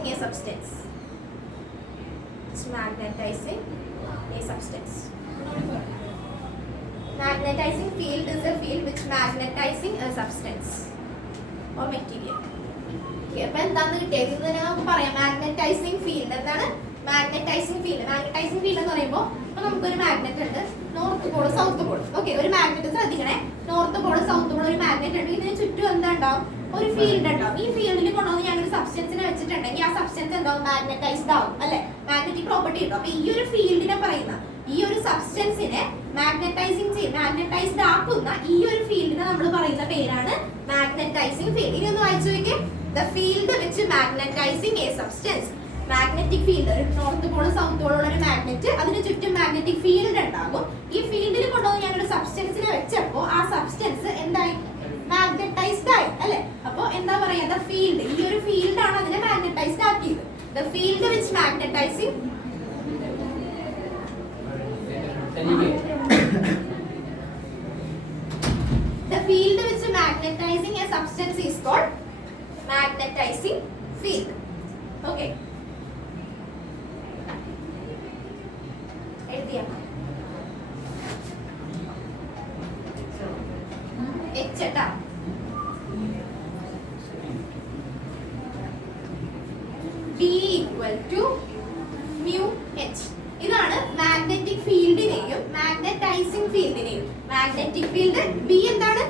a substance magnetizing field is a field which magnetizing a substance or material okay അപ്പോൾ എന്താണ് കിട്ടിയത് ഇത് നമുക്ക് പറയാം magnetizing field എന്താണ് magnetizing field എന്ന് പറയുമ്പോൾ ഇപ്പൊ നമുക്കൊരു മാഗ്നറ്റ് ഉണ്ട് north Paul south Paul okay ഒരു മാഗ്നറ്റ് ശ്രദ്ധിക്കണേ നോർത്ത് പോൾ സൗത്ത് പോൾ ഒരു മാഗ്നറ്റ് ഉണ്ട് ഇതിന് ചുറ്റും എന്താ ഉണ്ടാവും ഒരു ഫീൽഡ് ഉണ്ടാവും ഈ ഫീൽഡിൽ കൊണ്ടുവന്ന് ഞാൻ ഒരു സബ്സ്റ്റൻസിനെ വെച്ചിട്ടുണ്ടെങ്കിൽ ആ സബ്സ്റ്റൻസ് എന്താവും മാഗ്നറ്റൈസ്ഡ് ആവും അല്ലെ മാഗ്നറ്റിക് പ്രോപ്പർട്ടി ഉണ്ടാവും അപ്പൊ ഈ ഒരു ഫീൽഡിനെ പറയുന്ന ഈ ഒരു സബ്സ്റ്റൻസിനെ മാഗ്നറ്റൈസ്ഡ് ആക്കുന്ന ഈ ഒരു ഫീൽഡിനെ നമ്മൾ പറയുന്ന പേരാണ് മാഗ്നറ്റൈസിങ് ഫീൽഡ് ഇനി ഒന്ന് വായിച്ചു നോക്കിയേ the field which magnetizing a substance magnetic field ഒരു നോർത്ത് പോൾ സൗത്ത് പോൾ ഉള്ള ഒരു മാഗ്നറ്റ് അതിന് ചുറ്റും മാഗ്നറ്റിക് ഫീൽഡ് ഉണ്ടാകും ഈ ഫീൽഡിൽ കൊണ്ടുവന്ന് ഞാൻ ഒരു സബ്സ്റ്റൻസിനെ വെച്ചപ്പോൾ ആ സബ്സ്റ്റൻസ് എന്തായി മാഗ്നറ്റൈസ്ഡ് ആയി അല്ലെ അപ്പൊ എന്താ പറയാ ദ ഫീൽഡ് ഈ ഒരു ഫീൽഡ് ആണ് അതിനെ മാഗ്നറ്റൈസ്ഡ് ആക്കിയത് the field which magnetizing the field which magnetizing a substance is called magnetizing field okay എഴുതിയാ H ട്ടാ B equal to mu H ഇതാണ് മാഗ്നറ്റിക് ഫീൽഡിനെയും മാഗ്നറ്റൈസിങ് ഫീൽഡിനെയും മാഗ്നറ്റിക് ഫീൽഡ് B എന്താണ്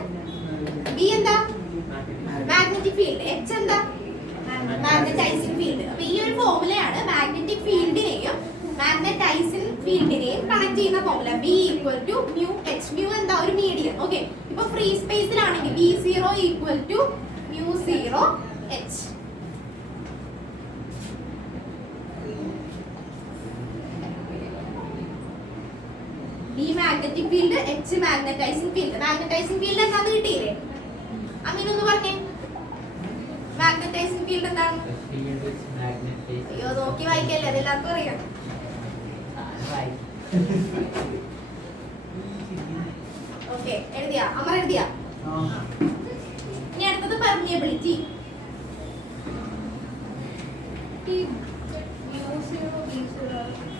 B എന്താ മാഗ്നറ്റിക് ഫീൽഡ് H എന്താ magnetizing field അപ്പൊ ഈ ഒരു ഫോർമുലയാണ് മാഗ്നറ്റിക് ഫീൽഡിനെയും മാഗ്നറ്റൈസിങ് ഫീൽഡിനെയും കണക്ട് ചെയ്യുന്ന formula B equal to mu H mu എന്താ ഒരു മീഡിയം ഓക്കെ ഇപ്പൊ ഫ്രീ സ്പേസിലാണെങ്കിൽ B0 equal to mu 0 H B magnetic field H magnetizing field എന്താന്ന് കിട്ടിയില്ലേ അമീൻ ഒന്ന് പറഞ്ഞേ മാഗ്നറ്റൈസിങ് ഫീൽഡ് എന്താണ് അയ്യോ നോക്കി വായിക്കല്ലേ അതെല്ലാവർക്കും അറിയാം ഓക്കെ എഴുതിയാ അമർ എഴുതിയാ ഇനി അടുത്തത് പെർമിയബിലിറ്റി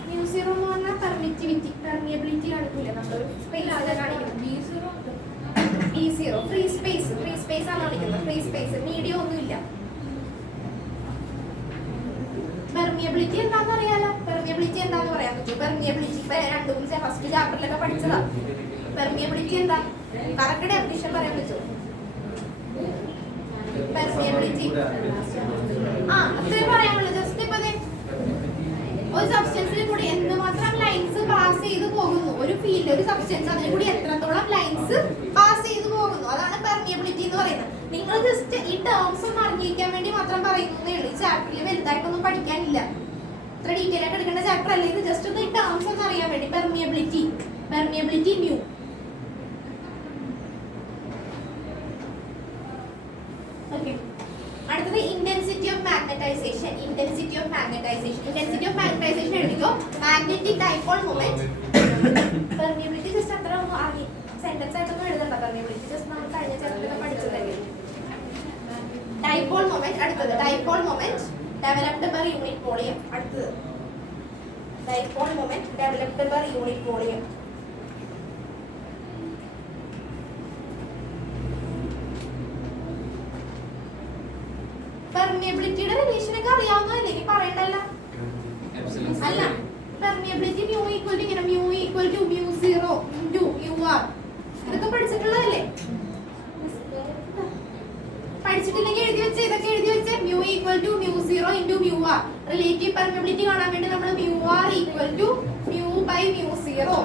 മ്യൂസിയം എന്ന് പറഞ്ഞാൽ പെർമിയബിലിറ്റി കാണിക്കില്ല നമ്മൾ സ്പേസ് കാണിക്കുന്നത് B0 ഫ്രീ സ്പേസ് ആണ് കാണിക്കുന്നത് ഫ്രീ സ്പേസ് മീഡിയം ഒന്നുമില്ല പെർമിയബിലിറ്റി എന്താണെന്ന് അറിയാലോ പെർമിയബിലിറ്റി എന്താന്ന് പറയാൻ പറ്റും പെർമിയബിലിറ്റി ഇപ്പൊ 2-3 ഫസ്റ്റ് ചാപ്റ്ററിലൊക്കെ പഠിച്ചതാ പെർമിയബിലിറ്റി എന്താ കറക്റ്റ് ഡെഫിനിഷൻ പറയാൻ പറ്റുമോ പെർമിയബിലിറ്റി അത്രയും പറയാനുള്ളൂ ജസ്റ്റ് ഇപ്പൊ ഒരു സബ്സ്റ്റൻസിൽ കൂടി എന്തുമാത്രം ലൈൻസ് പാസ് ചെയ്ത് പോകുന്നു ഒരു ഫീൽഡ് ഒരു സബ്സ്റ്റൻസ് അതിൽ കൂടി എത്രത്തോളം ലൈൻസ് പാസ് ചെയ്ത് പോകുന്നു അതാണ് പെർമിയബിലിറ്റി എന്ന് പറയുന്നത് നിങ്ങൾ ജസ്റ്റ് ഈ ടേംസ് ഒന്ന് അറിഞ്ഞിരിക്കാൻ വേണ്ടി മാത്രം പറയുന്നതേ ഉള്ളൂ ഈ ചാപ്റ്ററിൽ വലുതായിട്ടൊന്നും പഠിക്കാനില്ല ഇത്ര ഡീറ്റെയിൽ ആയിട്ട് എടുക്കേണ്ട ചാപ്റ്റർ അല്ല ഇത് ജസ്റ്റ് ഒന്ന് ഈ ടേംസ് ഒന്ന് അറിയാൻ വേണ്ടി പെർമിയബിലിറ്റി മ്യൂ ഓക്കെ അടുത്തത് ഇന്റൻസിറ്റി ഓഫ് മാഗ്നറ്റൈസേഷൻ എഴുതിക്കോ magnetic dipole moment permeability just അത്ര ഒന്ന് ആദ്യം സെന്റൻസ് ആയിട്ടൊന്നും എഴുതണ്ട പെർമിയബിലിറ്റി ജസ്റ്റ് നമ്മൾ കഴിഞ്ഞ ചാപ്റ്ററിൽ പഠിച്ചതല്ലേ ഡൈപോൾ മൊമെന്റ് അടുത്തത് dipole moment developed per unit volume അടുത്തത് dipole moment developed per unit volume പെർമിയബിലിറ്റിയുടെ റിലേഷൻ ഒക്കെ അറിയാവുന്നതല്ലേ ഇനി പറയണ്ടല്ല അല്ല പെർമിയബിലിറ്റി mu equal to ഇങ്ങനെ mu equal to mu 0 into ur ഇതൊക്കെ പഠിച്ചിട്ടുള്ളതല്ലേ പഠിച്ചിട്ടില്ലെങ്കിൽ എഴുതി വെച്ച് ഇതൊക്കെ എഴുതി വെച്ച് mu equal to mu 0 into mu r relative permeability കാണാൻ വേണ്ടി നമ്മൾ mu r equal to mu by mu 0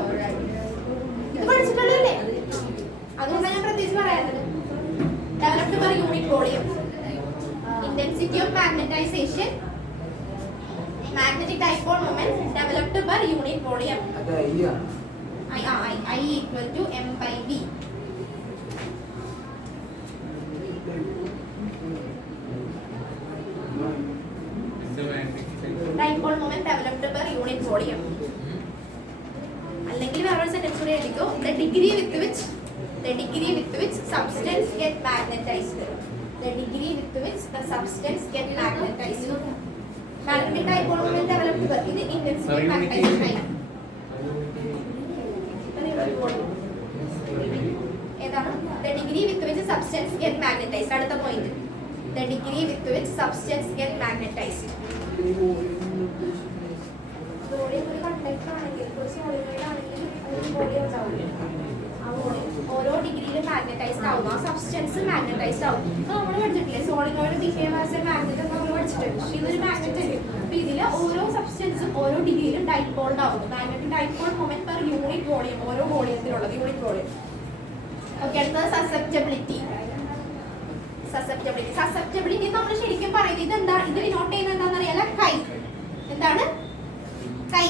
ഇത് പഠിച്ചിട്ടുള്ളതല്ലേ അതുകൊണ്ടാണ് ഞാൻ പ്രത്യേകിച്ച് പറയാറുള്ളത് developed per unit volume intensity of magnetization magnetic dipole moment developed per unit volume I equal to m by v degree with which substance get magnetized. The degree with which the substance get magnetized. Magnetic dipole moment developed in intensity magnetization. The degree with which substance get magnetized. That's the point. The degree with which substance get magnetized. ഓരോ ഡിഗ്രിയിൽ magnetised ആവും. ആ substance magnetized ആവും. നമ്മൾ പഠിച്ചിട്ടില്ലേ solenoid behave as a magnet എന്ന് നമ്മൾ പഠിച്ചിട്ടുണ്ട്. പക്ഷേ ഇതൊരു മാഗ്നറ്റ് അല്ലേ. അപ്പൊ ഇതിൽ ഓരോ സബ്സ്റ്റൻസും ഓരോ ഡിഗ്രിയിലും ഡൈപോൾഡ് ആവും. Magnetic dipole moment per unit volume. ഓരോ വോളിയത്തിലുള്ളത് യൂണിറ്റ് വോളിയം. ഓക്കെ, അടുത്തത് സസെപ്റ്റബിലിറ്റി. സസെപ്റ്റബിലിറ്റി നമ്മൾ ശരിക്കും പറയുന്നത് ഇതെന്താ, ഇത് നോട്ട് ചെയ്യുന്നത് എന്താണെന്ന് അറിയാലോ, കൈ. എന്താണ് കൈ?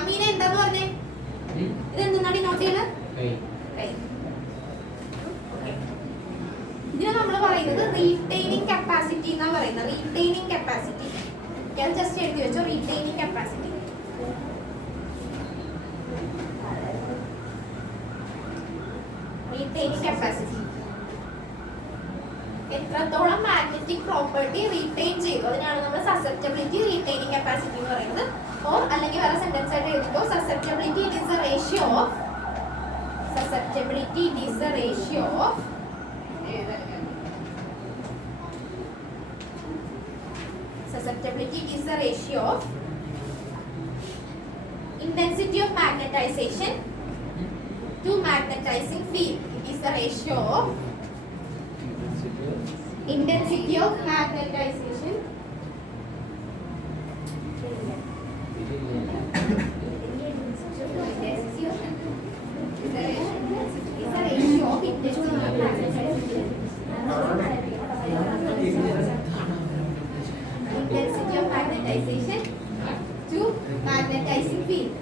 അമീന എന്താന്ന് പറഞ്ഞേ? ഇതെന്താണ് നോട്ട് ചെയ്യുന്നത്? കൈ. ഇതിനെ നമ്മൾ പറയുന്നത് റീറ്റെയിനിങ് കപ്പാസിറ്റി എന്നാ പറയുന്നത്. റീറ്റെയിനിങ് കപ്പാസിറ്റി ജസ്റ്റ് എഴുതി വെച്ചോ. Retaining capacity. റീറ്റെയിനിങ് കപ്പാസിറ്റി എത്രത്തോളം മാഗ്നറ്റിക് പ്രോപ്പർട്ടി റീറ്റെയിൻ ചെയ്തു അതിനാണ് നമ്മൾ സസെപ്റ്റബിലിറ്റി റീറ്റെയിനിങ് കപ്പാസിറ്റി എന്ന് പറയുന്നത്. ഓർ അല്ലെങ്കിൽ വേറെ സെന്റൻസ് ആയിട്ട് എഴുതുമ്പോൾ susceptibility it is A ratio of susceptibility is the ratio of intensity of magnetization to magnetizing field. It is the ratio of intensity of magnetization to magnetizing field.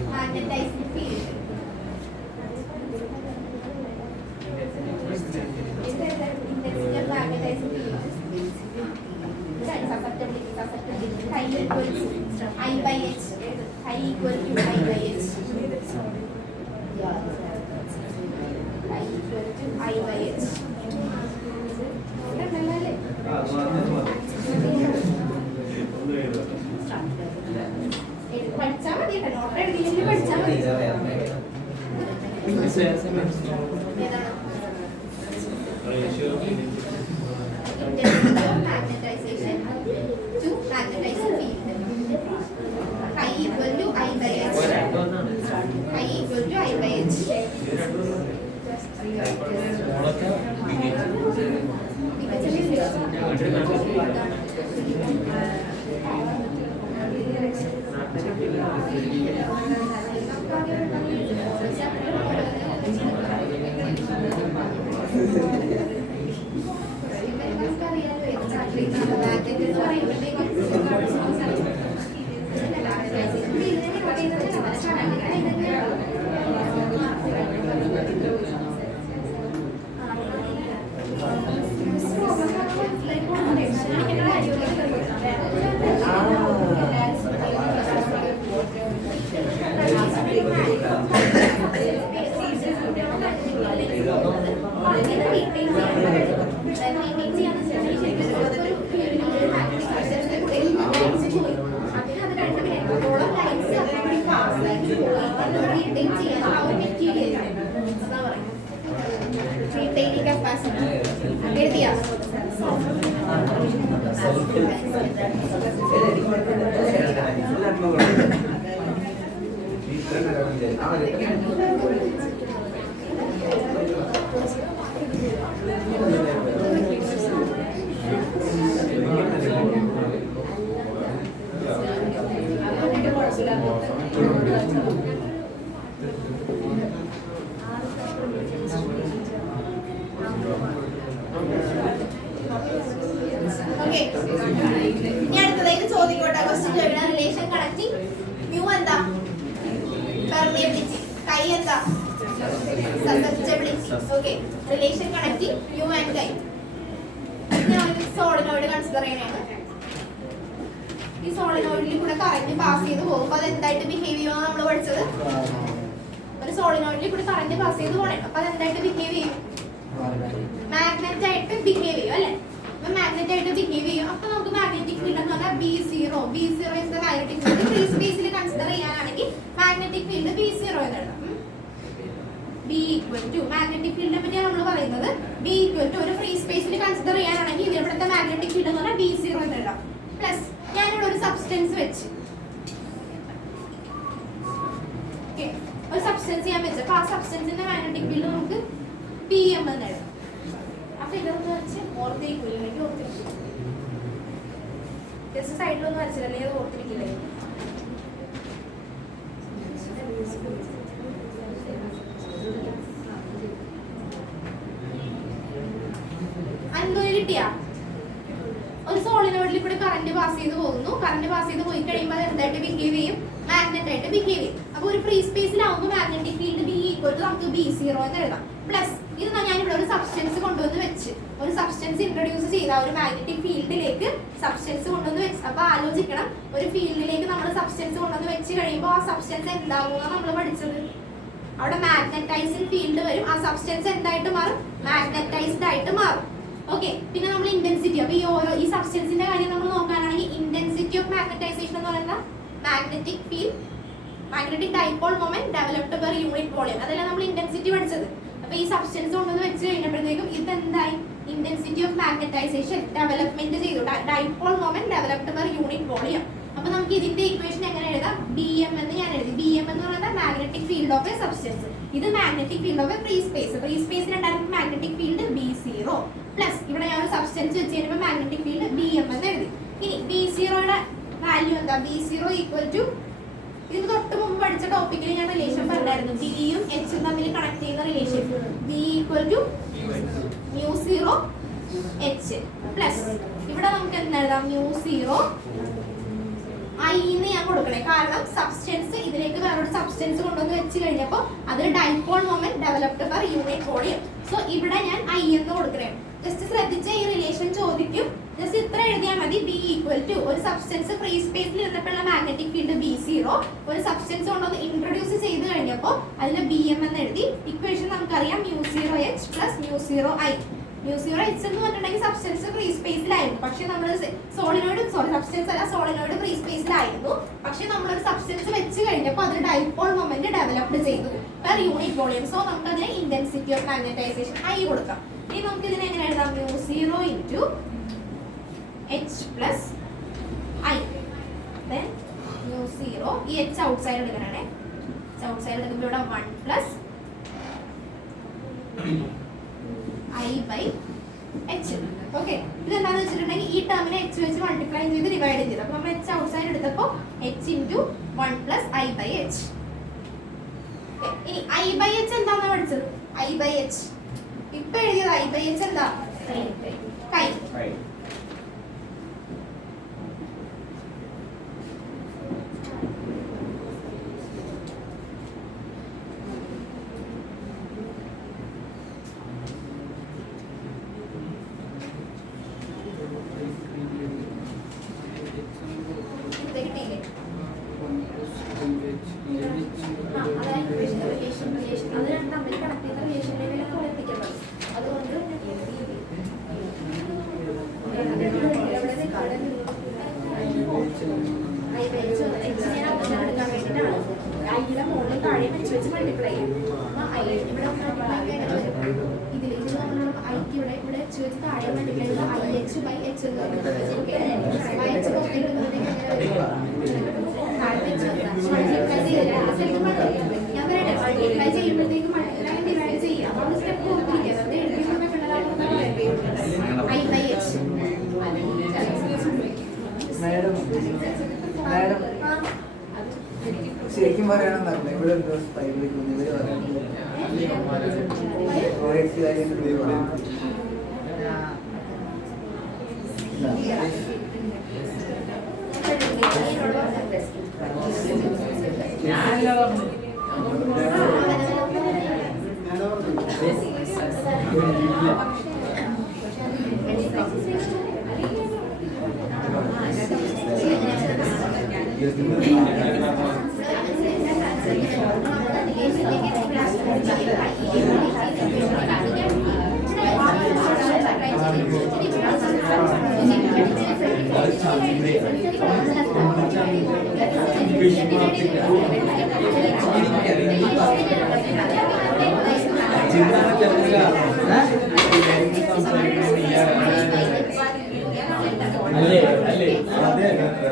Magnetizing field. Intensity of magnetizing field. Susceptibility. Chi equal to I by H. Chi equal to I by H. Chi equal to I by H. പഠിച്ചാൽ മതി കേട്ടോ. Not എഴുതിയില്ലെങ്കിൽ പഠിച്ചാൽ മതി. Intensity of magnetization to magnetizing field. Chi equal to I by H. Chi equal to I by H. Retaining capacity. എഴുതിയാ Okay. ഇനി അടുത്തതായിട്ട് ചോദിക്കട്ടെ question ചോദിക്കണം relation connecting mu എന്താ പെർമിയബിലിറ്റി കൈ എന്താ susceptibility okay relation connecting mu and കൈ solenoid consider ചെയ്യണേണ്. ഈ സോളിനോയിഡിൽ കൂടെ കറന്റ് പാസ് ചെയ്ത് പോകുമ്പോൾ അത് എന്തായിട്ട് ബിഹേവ് ചെയ്യുമെന്ന് നമ്മൾ പഠിച്ചത്. ഒരു സോളിനോയിഡിൽ കൂടെ കറന്റ് പാസ് ചെയ്ത് പോകണേ, അപ്പൊ അത് എന്തായിട്ട് ബിഹേവ് ചെയ്യും? മാഗ്നറ്റ് ആയിട്ട് ബിഹേവ് ചെയ്യും അല്ലെ? അപ്പൊ മാഗ്നറ്റ് ആയിട്ട് ബിഹേവ് ചെയ്യും. അപ്പൊ നമുക്ക് മാഗ്നറ്റിക് ഫീൽഡ് എന്ന് പറഞ്ഞാൽ B0 is the magnetic field. Free സ്പേസിൽ കൺസിഡർ ചെയ്യാനാണെങ്കിൽ മാഗ്നറ്റിക് ഫീൽഡ് B0 എന്ന് എഴുതാം. B equal to മാഗ്നറ്റിക് ഫീൽഡിനെ പറ്റിയാണ് നമ്മൾ പറയുന്നത്. B equal to ഒരു ഫ്രീ സ്പേസിൽ കൺസിഡർ ചെയ്യാനാണെങ്കിൽ ഇവിടുത്തെ മാഗ്നറ്റിക് ഫീൽഡ് എന്ന് പറഞ്ഞാൽ B0 എന്ന് എഴുതാം. പ്ലസ് ഞാനിവിടെ ഒരു സബ്സ്റ്റൻസ് വെച്ച് ഒരു സബ്സ്റ്റൻസ് ഞാൻ വെച്ചു. അപ്പൊ ആ സബ്സ്റ്റൻസിന്റെ മാഗ്നറ്റിക് ഫീൽഡ് നമുക്ക് PM എന്ന് എഴുതാം. അപ്പൊ ഇതൊന്ന് വെച്ച് ഓർത്തിരിക്കില്ലെങ്കിൽ ഓർത്തിരിക്കും. ജസ്റ്റ് സൈഡിലൊന്നും വരച്ചില്ലല്ലേ, അത് ഓർത്തിരിക്കില്ലേ? അൻപത് കിട്ടിയാ? ഒരു സോളിനോയിഡിൽ കൂടി കറന്റ് പാസ് ചെയ്ത് പോകുന്നു. കറന്റ് പാസ് ചെയ്ത് പോയി കഴിയുമ്പോൾ അത് എന്തായിട്ട് ബിഹേവ് ചെയ്യും? മാഗ്നറ്റ് ആയിട്ട് ബിഹേവ് ചെയ്യും. അപ്പൊ ഒരു ഫ്രീ സ്പേസിലാവുമ്പോൾ magnetic field B equal to നമുക്ക് B0 എന്ന് എഴുതാം. പ്ലസ് ഇത് ഞാനിവിടെ ഒരു സബ്സ്റ്റൻസ് കൊണ്ടുവന്ന് വെച്ച്, ഒരു സബ്സ്റ്റൻസ് ഇൻട്രൊഡ്യൂസ് ചെയ്ത ഒരു മാഗ്നറ്റിക് ഫീൽഡിലേക്ക് സബ്സ്റ്റൻസ് കൊണ്ടുവന്ന് വെച്ച്. അപ്പൊ ആലോചിക്കണം, ഒരു ഫീൽഡിലേക്ക് നമ്മൾ സബ്സ്റ്റൻസ് കൊണ്ടുവന്ന് വെച്ച് കഴിയുമ്പോൾ ആ സബ്സ്റ്റൻസ് എന്താകുമെന്നാണ് നമ്മൾ പഠിച്ചത്. അവിടെ മാഗ്നറ്റൈസിങ് ഫീൽഡ് വരും. ആ സബ്സ്റ്റൻസ് എന്തായിട്ട് മാറും? മാഗ്നറ്റൈസ്ഡ് ആയിട്ട് മാറും. ഓക്കെ. പിന്നെ നമ്മൾ ഇന്റൻസിറ്റി, അപ്പൊ ഈ സബ്സ്റ്റൻസിന്റെ കാര്യം നമ്മൾ നോക്കാനാണെങ്കിൽ ഇന്റൻസിറ്റി ഓഫ് മാഗ്നറ്റൈസേഷൻ എന്ന് പറയുന്നത് magnetic field, magnetic dipole moment developed per unit volume, അതെല്ലാം നമ്മൾ ഇന്റൻസിറ്റി പഠിച്ചത്. അപ്പൊ ഈ സബ്സ്റ്റൻസ് കൊണ്ടുവന്ന് വെച്ച് കഴിഞ്ഞപ്പോഴത്തേക്കും ഇതെന്തായി? ഇന്റൻസിറ്റി ഓഫ് മാഗ്നറ്റൈസേഷൻ ഡെവലപ്മെന്റ് ചെയ്തു. Dipole moment developed per unit volume. അപ്പൊ നമുക്ക് ഇതിന്റെ ഇക്വേഷൻ എങ്ങനെ എഴുതാം? BM എന്ന് ഞാൻ എഴുതി. BM എന്ന് പറയുന്നത് magnetic field of a substance. ഇത് magnetic field of a free space. Free സ്പേസിൽ ഉണ്ടായിരുന്ന മാഗ്നറ്റിക് ഫീൽഡ് B0 പ്ലസ് ഇവിടെ ഞാൻ ഒരു സബ്സ്റ്റൻസ് വെച്ച് കഴിയുമ്പോൾ മാഗ്നറ്റിക് ഫീൽഡ് BM എന്ന് എഴുതി. ഇനി B0യുടെ വാല്യൂ എന്താ? B0 ഈക്വൽ ടു, ഇതിന് തൊട്ട് മുമ്പ് പഠിച്ച ടോപ്പിക്കിൽ ഞാൻ റിലേഷൻ പറഞ്ഞായിരുന്നു. B യും H ഉം തമ്മിൽ കണക്ട് ചെയ്യുന്ന relation. B equal to μ0 H plus ഇവിടെ നമുക്ക് എന്താ എഴുതാം? μ0 I എന്ന് ഞാൻ കൊടുക്കണേ. കാരണം സബ്സ്റ്റൻസ് ഇതിലേക്ക് വേറൊരു സബ്സ്റ്റൻസ് കൊണ്ടുവന്ന് വെച്ച് കഴിഞ്ഞപ്പോൾ അതിൽ dipole moment developed per unit volume. So ഇവിടെ ഞാൻ I എന്ന് കൊടുക്കണേ. ജസ്റ്റ് ശ്രദ്ധിച്ച ഈ റിലേഷൻ ചോദിക്കും. ജസ്റ്റ് ഇത്ര എഴുതിയാൽ മതി. B ഈക്വൽ ടു ഒരു സബ്സ്റ്റൻസ് ഫ്രീ സ്പേസിൽ ഇരുന്നപ്പോഴുള്ള മാഗ്നറ്റിക് ഫീൽഡ് B0, ഒരു സബ്സ്റ്റൻസ് കൊണ്ടൊന്ന് ഇൻട്രൊഡ്യൂസ് ചെയ്ത് കഴിഞ്ഞപ്പോൾ അതിന് BM എന്ന് എഴുതി. ഇക്വേഷൻ നമുക്കറിയാം μ0H പ്ലസ് μ0I. μ0H എന്ന് പറഞ്ഞിട്ടുണ്ടെങ്കിൽ സബ്സ്റ്റൻസ് ഫ്രീ സ്പേസിലായിരുന്നു. പക്ഷെ നമ്മൾ സബ്സ്റ്റൻസ് അല്ല, സോളിനോയിഡ് ഫ്രീ സ്പേസിലായിരുന്നു. പക്ഷെ നമ്മളൊരു സബ്സ്റ്റൻസ് വെച്ച് കഴിഞ്ഞപ്പോൾ അതിന് ഡൈപോൾ മൊമെന്റ് ഡെവലപ്ഡ് ചെയ്തു പെർ യൂണിറ്റ് വോളിയം. സോ നമുക്ക് അതിന് ഇന്റൻസിറ്റി ഓഫ് മാഗ്നറ്റൈസേഷൻ I കൊടുക്കാം. ഇനി നമുക്ക് ഇതിനെ എങ്ങനെ എഴുതാം? μ0 into H plus I. Then μ0, ഈ H ഔട്ട് സൈഡ് എടുക്കണേ. ഔട്ട് സൈഡ് എടുക്കുമ്പോൾ ഇവിടെ 1 പ്ലസ് I by H. ഓക്കെ. ഇതെന്താണെന്ന് വെച്ചിട്ടുണ്ടെങ്കിൽ ഈ ടേമിനെ H വെച്ച് മൾട്ടിപ്ലൈ ചെയ്ത് ഡിവൈഡ് ചെയ്ത്. അപ്പോൾ നമ്മൾ H ഔട്ട് സൈഡ് എടുത്തപ്പോൾ H into 1 plus I by H. ഇനി I by H എന്താണെന്ന് പഠിച്ചത്? I by H ഇപ്പൊ എഴുതിയത് I by H എന്താ? കൈ. ശരിക്കും പറയണമെന്നറിയില്ല. ഇവിടെ എന്തോ സ്പൈഡിലേക്ക് ഇവര് പറയുന്നത്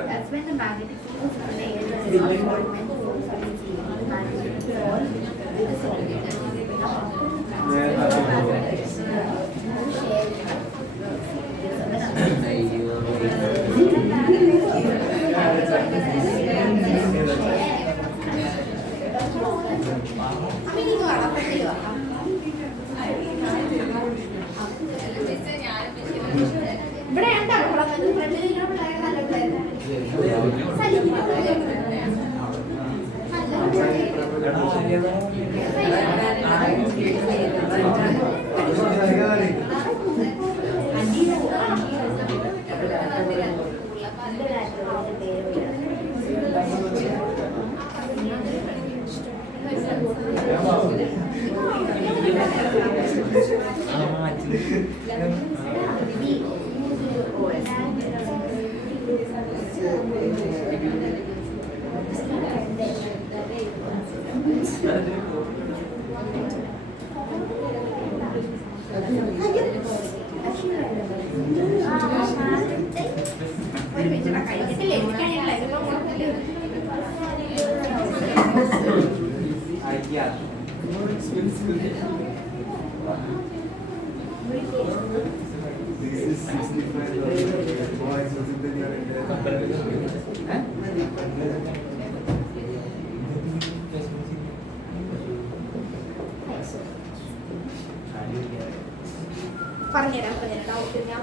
That's when the magnetic field is in the air that is not meant to go for the magnetic field with the solid. ഇവിടെ എന്താണ് ഫ്രണ്ടിൽ നല്ല പിള്ളേർ ഒരു മിനിറ്റ് കഴിച്ചിട്ടില്ലേ പറഞ്ഞുതരാം ഡൗട്ട് ഞാൻ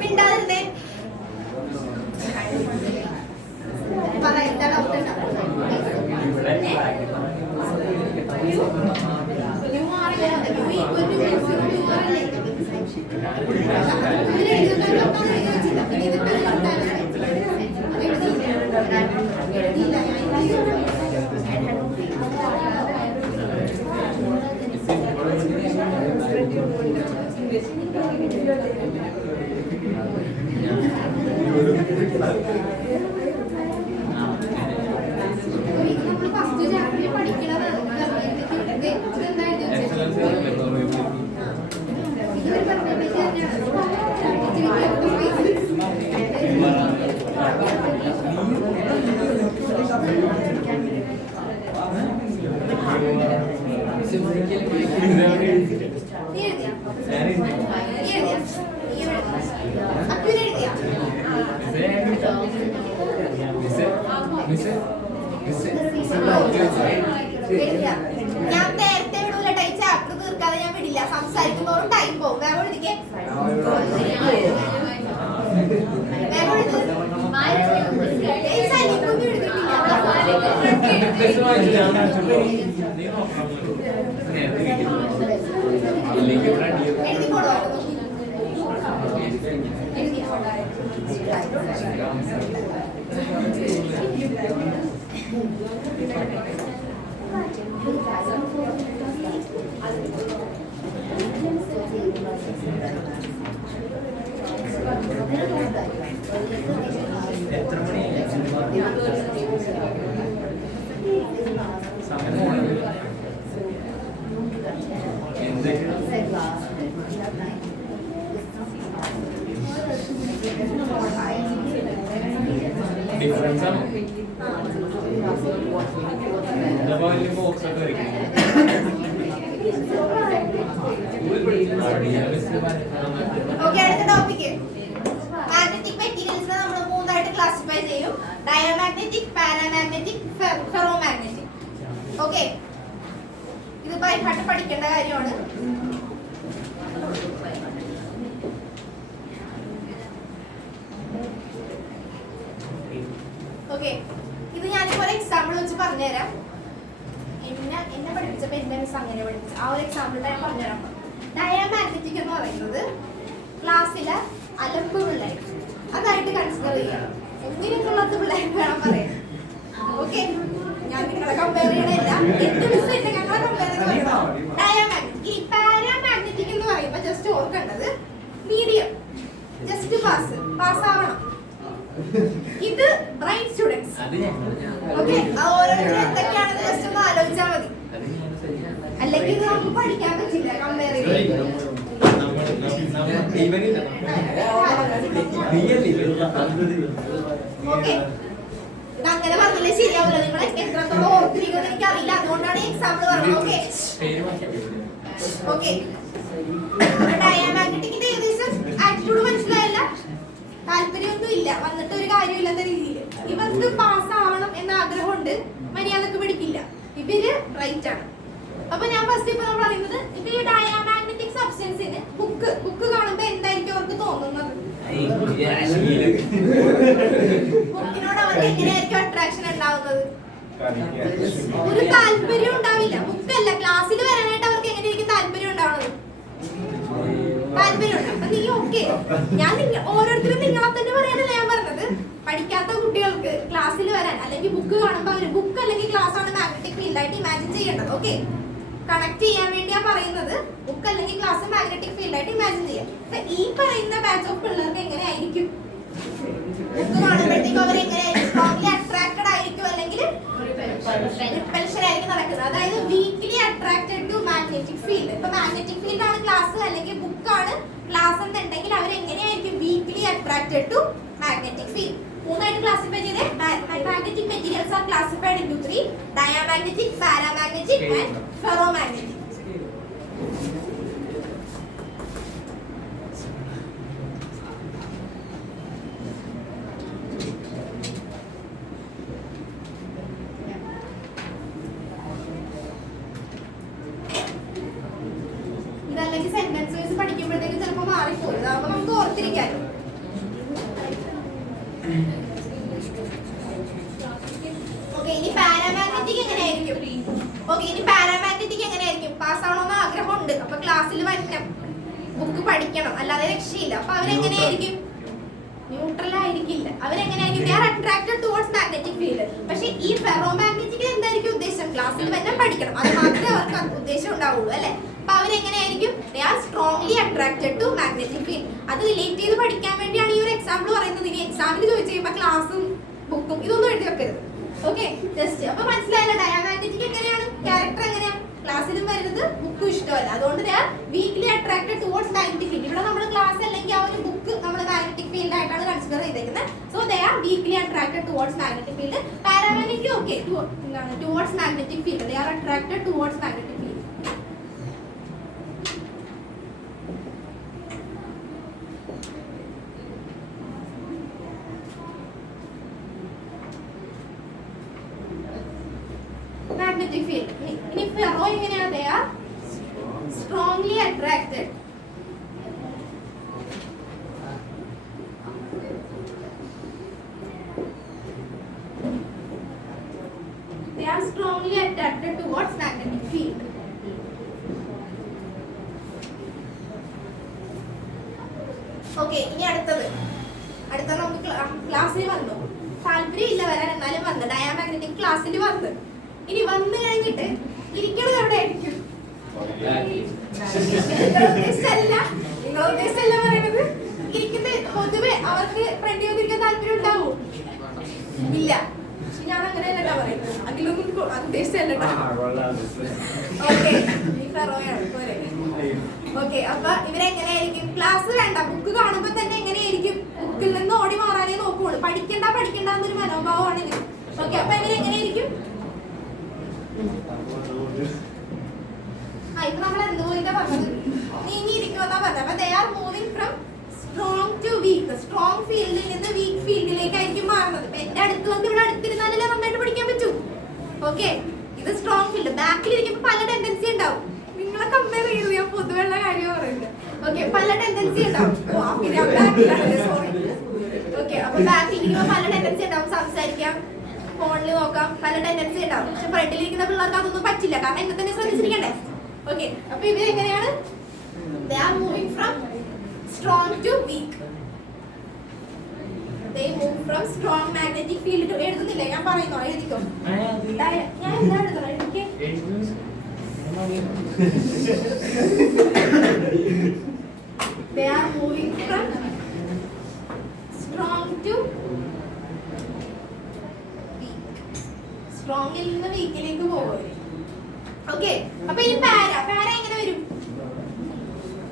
മിണ്ടാതിരുന്നേ പറ എന്താ ഡൗട്ട് ഫസ്റ്റ് ചാപ്റ്ററിൽ പഠിക്കണത് ഞാൻ നേരത്തെ വിടൂല ടൈം ചാപ്റ്റർ തീർക്കാതെ ഞാൻ വിടില്ല സംസാരിക്കുന്നോറും ടൈം പോകും വേറെ വിളിക്കേ എഴുതിക്കോളൂ എഴുതി എത്ര മണിയായി? സമയം എന്ത് ഡിഫറൻസ് ആണ്. ഇതപ്പോ വലിയ ബോക്സ് ഒക്കെ വരയ്ക്കും. ഓക്കെ, അടുത്ത ടോപ്പിക്ക് മാഗ്നറ്റിക് മെറ്റീരിയൽസിനെ നമ്മൾ മൂന്നായിട്ട് ക്ലാസിഫൈ ചെയ്യും. Diamagnetic, paramagnetic, ferromagnetic. ഓക്കെ, ഇത് ബൈഹാർട്ട് പഠിക്കേണ്ട കാര്യമാണ്. ഓക്കെ, ഇത് ഞാനിപ്പോ ഒരു എക്സാമ്പിൾ വെച്ച് പറഞ്ഞുതരാം. എന്നെ പഠിപ്പിച്ചപ്പോ എന്റെ മിസ് അങ്ങനെ പഠിപ്പിച്ചു. ആ ഒരു എക്സാമ്പിൾ ഞാൻ പറഞ്ഞുതരാം. ഡയമാഗ്നറ്റിക് എന്ന് പറയുന്നത് ക്ലാസ്സിലെ അലമ്പ് പിള്ളേർ അതായിട്ട് കൺസിഡർ ചെയ്യണം. എങ്ങനെയൊക്കെയുള്ളത് പിള്ളേർ വേണം പറയാൻ. ഓക്കെ, ഞാൻ നിങ്ങളെ കമ്പയർ ചെയ്യണില്ല. എന്റെ മിസ് എന്നെ ഞങ്ങളെ കമ്പയർ ചെയ്ത് ഡയമാഗ്നറ്റിക്. ഈ പാരാമാഗ്നറ്റിക് എന്ന് പറയുമ്പോൾ ജസ്റ്റ് ഓർക്കേണ്ടത് മീഡിയം, ജസ്റ്റ് പാസ്സാവണം. ഇത് ബ്രൈറ്റ് സ്റ്റുഡൻസ്. ഓക്കെ, ഓരോരുത്തരും എന്തൊക്കെയാണെന്ന് ജസ്റ്റ് ഒന്ന് ആലോചിച്ചാൽ മതി. അല്ലെങ്കിൽ ഇത് നമുക്ക് പഠിക്കാൻ പറ്റില്ല കമ്പയർ ചെയ്ത്. ഓക്കെ, അങ്ങനെ പറഞ്ഞാലേ ശരിയാവില്ല. നിങ്ങൾ എത്രത്തോളം ഓർത്തിരിക്കുമെന്ന് എനിക്ക് അറിയില്ല, അതുകൊണ്ടാണ് എക്സാമ്പിൾ പറഞ്ഞത്. ഓക്കെ ഓക്കെ, ഡയമാഗ്നറ്റിക്കിന്റെ ഏകദേശം ആറ്റിറ്റ്യൂഡ് മനസ്സിലായല്ല? താല്പര്യമൊന്നും ഇല്ല, വന്നിട്ട് ഒരു കാര്യമില്ലാത്ത രീതിയിൽ. ഇവർക്ക് പാസ് ആവണം എന്ന ആഗ്രഹമുണ്ട്, മര്യാദക്ക് പിടിക്കില്ല. ഇവര് റൈറ്റ് ആണ്. അപ്പൊ ഞാൻ ഫസ്റ്റ് ഇപ്പൊ നമ്മൾ പറയുന്നത്, ഇപ്പൊ ഈ ഡയമാഗ്നറ്റിക് സബ്സ്റ്റൻസിന് ബുക്ക് കാണുമ്പോ എന്തായിരിക്കും അവർക്ക് തോന്നുന്നത്? ബുക്കിനോട് അവർക്ക് എങ്ങനെയായിരിക്കും അട്രാക്ഷൻ ഉണ്ടാവുന്നത്? ഒരു താല്പര്യം ഉണ്ടാവില്ല. ബുക്കല്ല, ക്ലാസ്സിൽ വരാനായിട്ട് അവർക്ക് എങ്ങനെയായിരിക്കും താല്പര്യം ഉണ്ടാവുന്നത്? താല്പര്യം. അപ്പൊ നീ ഓക്കെ, ഞാൻ ഓരോരുത്തരും നിങ്ങളെ തന്നെ പറയാനല്ല ഞാൻ പറഞ്ഞത്. പഠിക്കാത്ത കുട്ടികൾക്ക് ക്ലാസ്സിൽ വരാൻ അല്ലെങ്കിൽ ബുക്ക് കാണുമ്പോൾ അവര് ബുക്ക് അല്ലെങ്കിൽ ക്ലാസ് ആണ് മാഗ്നറ്റിക് ഫീൽഡായിട്ട് ഇമാജിൻ ചെയ്യേണ്ടത്. ഓക്കെ, കണക്ട് ചെയ്യാൻ വേണ്ടിയാ പറയുന്നത്. ബുക്ക് അല്ലെങ്കിൽ ക്ലാസ് മാഗ്നറ്റിക് ഫീൽഡായിട്ട് ഇമാജിൻ ചെയ്യാം. അപ്പൊ ഈ പറയുന്ന ബാച്ച് ഓഫ് പിള്ളേർക്ക് എങ്ങനെയായിരിക്കും ബുക്ക് കാണുമ്പോഴത്തേക്കും അവർ എങ്ങനെയായിരിക്കും? സ്ട്രോങ്ലി അട്രാക്റ്റഡ് ആയിരിക്കും അല്ലെങ്കിൽ റിപ്പൽഷൻ ആയിരിക്കും നടക്കുന്നത്. അതായത് weakly attracted to magnetic field. ഇപ്പൊ മാഗ്നറ്റിക് ഫീൽഡ് ആണ് ക്ലാസ് അല്ലെങ്കിൽ ബുക്കാണ് ക്ലാസ് എന്നുണ്ടെങ്കിൽ അവർ എങ്ങനെയായിരിക്കും? Weakly attracted to magnetic field. മൂന്നായിട്ട് ക്ലാസിഫൈ ചെയ്തേ. Magnetic materials are classified into 3: diamagnetic, paramagnetic and ferromagnetic. ഇതല്ലെങ്കിൽ സെന്റൻസ് വൈസ് പഠിക്കുമ്പോഴത്തേക്ക് ചിലപ്പോൾ മാറിപ്പോകും. അതാകുമ്പോൾ നമുക്ക് ഓർത്തിരിക്കാമല്ലോ. ഓക്കെ, ഇനി പാരാമാഗ്നറ്റിക് എങ്ങനെയായിരിക്കും? ഓക്കെ, ഇനി പാരാമാഗ്നറ്റിക് എങ്ങനെയായിരിക്കും? പാസ് ആവണമെന്ന് ആഗ്രഹമുണ്ട്, അപ്പൊ ക്ലാസ്സിൽ വരണം, ബുക്ക് പഠിക്കണം, അല്ലാതെ രക്ഷയില്ല. അപ്പൊ അവരെങ്ങനെയായിരിക്കും? ന്യൂട്രൽ ആയിരിക്കില്ല. അവരെങ്ങനെയായിരിക്കും? They are attracted towards magnetic field. പക്ഷെ ഈ ഫെറോമാഗ്നറ്റിക് എന്തായിരിക്കും ഉദ്ദേശം? ക്ലാസ്സിൽ വരണം, പഠിക്കണം, അത് മാത്രമേ അവർക്ക് ഉദ്ദേശം ഉണ്ടാവുള്ളൂ അല്ലെ? അപ്പൊ അവരെങ്ങനെയായിരിക്കും? They are strongly attracted to magnetic field. അത് റിലേറ്റ് ചെയ്ത് പഠിക്കാൻ വേണ്ടിയാണ് ഈ ഒരു എക്സാമ്പിൾ പറയുന്നത്. ഇനി എക്സാമിന് ചോദിച്ചു കഴിയുമ്പോൾ ക്ലാസ്സും ബുക്കും ഇതൊന്നും എഴുതി വെക്കരുത്. ഓക്കെ, ജസ്റ്റ് അപ്പൊ മനസ്സിലായല്ലോ ഡയമാഗ്നറ്റിക് എങ്ങനെയാണ്, ക്യാരക്ടർ എങ്ങനെയാണ്? ക്ലാസ്സിലും വരുന്നത്, ബുക്കും ഇഷ്ടമല്ല, അതുകൊണ്ട് they are weakly attracted towards magnetic field. ഇവിടെ നമ്മൾ ക്ലാസ് അല്ലെങ്കിൽ ആ ഒരു ബുക്ക് നമ്മൾ മാഗ്നറ്റിക് ഫീൽഡ് ആയിട്ടാണ് കൺസിഡർ ചെയ്തേക്കുന്നത്. So they are weakly attracted towards magnetic field. Paramagnetic okay, എന്താണ്? Towards magnetic field. They are attracted towards magnetic field. Magnetic field. ഇനി ഫെറോ എങ്ങനെയാണ്? They are strongly attracted towards magnetic field. Okay, ഇനി അടുത്തത് നമുക്ക് ക്ലാസ്സിൽ വന്നു. താല്പര്യം ഇല്ല വരാൻ, എന്നാലും വന്ന് ഡയാമാഗ്നറ്റിക് ക്ലാസ്സിൽ വന്ന്. ഇനി വന്നു കഴിഞ്ഞിട്ട് ഇരിക്കണത് എവിടെ ആയിരിക്കും? നിങ്ങൾ ഉദ്ദേശിച്ചല്ല പറയണത്. ഇരിക്കുന്നത് പൊതുവെ അവർക്ക് ഫ്രണ്ട് ചെയ്തിരിക്കാൻ താല്പര്യം ഉണ്ടാവും ഇല്ല. ഞാൻ അങ്ങനെയല്ല പറയുന്നത്, അതിലൊന്നും ഉദ്ദേശിച്ചല്ല. Okay, okay. അപ്പൊ ഇവരെങ്ങനെയായിരിക്കും? ക്ലാസ് വേണ്ട, ബുക്ക് കാണുമ്പോ തന്നെ എങ്ങനെയായിരിക്കും? ബുക്കിൽ നിന്ന് ഓടി മാറാനേ നോക്കുള്ളൂ. പഠിക്കണ്ട പഠിക്കണ്ട എന്നൊരു മനോഭാവമാണ് ഇത്. ഓക്കെ, അപ്പൊ എങ്ങനെയായിരിക്കും? ഇപ്പൊ നമ്മൾ എന്തുപോലെയാ പറഞ്ഞത്? നീങ്ങിയിരിക്കുമെന്നാ പറഞ്ഞത്. അപ്പൊ they are moving from strong to weak. Strong ഫീൽഡിൽ നിന്ന് വീക്ക് ഫീൽഡിലേക്കായിരിക്കും മാറുന്നത്. ഇപ്പൊ എന്റെ അടുത്ത് വന്ന് ഇവിടെ അടുത്തിരുന്നാലല്ലേ നന്നായിട്ട് പഠിക്കാൻ പറ്റൂ. ഓക്കെ, ഇത് സ്ട്രോങ് ഫീൽഡ്. ബാക്കിലിരിക്കുമ്പോ പല ടെൻഡൻസി ഉണ്ടാവും. നിങ്ങളെ കമ്പയർ ചെയ്ത് ഞാൻ പൊതുവെയുള്ള കാര്യം പറയുന്നത്. ഓക്കെ, പല ടെൻഡൻസി ഉണ്ടാവും. സോറി. ഓക്കെ, അപ്പൊ ബാക്കിലിരിക്കുമ്പോ പല ടെൻഡൻസി ഉണ്ടാവും. സംസാരിക്കാം, ഫോണിൽ നോക്കാം, പല ടെൻഡൻസി ഉണ്ടാവും. പക്ഷെ ഫ്രണ്ടിലിരിക്കുന്ന പിള്ളേർക്ക് അതൊന്നും പറ്റില്ല, കാരണം എന്നെ തന്നെ ശ്രദ്ധിച്ചിരിക്കണ്ടേ. ഓക്കെ, അപ്പൊ ഇവരെങ്ങനെയാണ്? They are moving from strong to weak. They move from strong magnetic field to എഴുതുന്നില്ല, ഞാൻ പറയുന്നു, എഴുതിക്കോ. ഞാൻ എന്താ എഴുതണം? എനിക്ക് They are moving from strong to weak. സ്ട്രോങ്ങിൽ നിന്ന് വീക്കിലേക്ക് പോകും. ഓക്കെ, അപ്പൊ ഇനി പാര എങ്ങനെ വരും?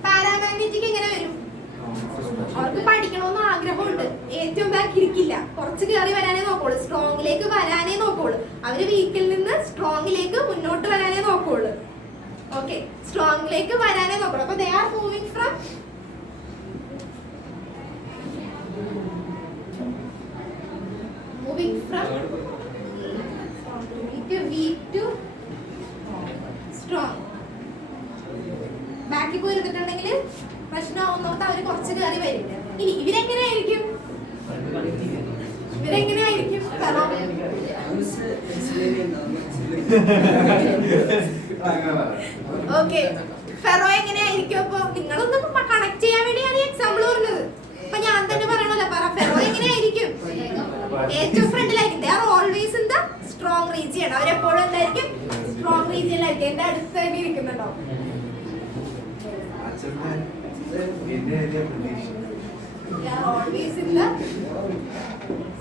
പാരാമാഗ്നറ്റിക് എങ്ങനെ വരും? അവർക്ക് പഠിക്കണമെന്ന് ആഗ്രഹമുണ്ട്, ഏറ്റവും ബാക്ക് ഇരിക്കില്ല, കുറച്ച് കയറി വരാനേ നോക്കുള്ളൂ, സ്ട്രോങ്ങിലേക്ക് വരാനേ നോക്കുള്ളൂ. അവര് വീക്കിൽ നിന്ന് സ്ട്രോങ്ങിലേക്ക് മുന്നോട്ട് വരാനേ നോക്കുള്ളൂ. ഓക്കെ, സ്ട്രോങ്ങിലേക്ക് വരാനേ നോക്കുള്ളൂ. അപ്പൊ they are moving from weak to strong. ബാക്കി പോയിരുന്നിട്ടുണ്ടെങ്കിൽ പ്രശ്നമാവുന്നോട്ട് അവര് കുറച്ച് കയറി വരില്ല. ഇനി ഇവരെങ്ങനെയായിരിക്കും? ഓക്കെ, ഫെറോ എങ്ങനെയായിരിക്കും? അപ്പൊ നിങ്ങളൊന്നും കണക്ട് ചെയ്യാൻ വേണ്ടിയാണ് ഈ എക്സാമ്പിൾ പറഞ്ഞത്. അപ്പൊ ഞാൻ തന്നെ പറയണല്ലോ, പറ. ഫെറോ എങ്ങനെയായിരിക്കും? ഏറ്റവും ഫ്രണ്ടിലായിരിക്കും. They are always in the strong region. അവരെപ്പോഴും എന്തായിരിക്കും? സ്ട്രോങ് റീജിയനിലായിരിക്കും. എന്റെ അടുത്ത് തന്നെ ഇരിക്കുന്നുണ്ടോ? They are always in the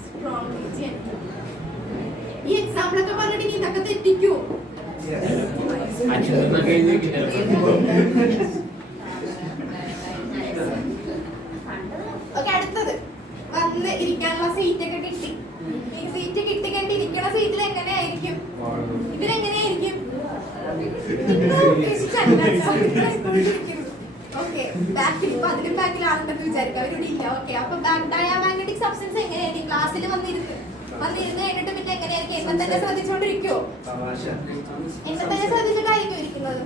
strong region. ഈ എക്സാമ്പിൾ ഒക്കെ പറഞ്ഞിട്ട് നീ ഇതൊക്കെ തെറ്റിക്കൂ. ഓക്കെ, അടുത്തത് വന്ന് ഇരിക്കാനുള്ള സീറ്റ് ഒക്കെ കിട്ടി. ഈ സീറ്റ് കിട്ടിക്കണ്ട് ഇരിക്കണ സീറ്റിൽ എങ്ങനെയായിരിക്കും? ഇവരെങ്ങനെയായിരിക്കും? ഓക്കെ, ബാക്കിൽ ഇപ്പൊ അതിലും ബാക്കിൽ ആളുണ്ടെന്ന് വിചാരിക്കും, അവരുടെ ഇല്ല. ഓക്കെ, അപ്പൊ ഡയാമാഗ്നറ്റിക് സബ്സ്റ്റൻസ് എങ്ങനെയായിരിക്കും? ക്ലാസ്സിൽ വന്നിരുന്ന് കഴിഞ്ഞിട്ട് പിന്നെ എങ്ങനെയായിരിക്കും? എന്നെ തന്നെ ശ്രദ്ധിച്ചോണ്ടിരിക്കുവോ? എന്നെ തന്നെ ശ്രദ്ധിച്ചിട്ടായിരിക്കും ഇരിക്കുന്നത്.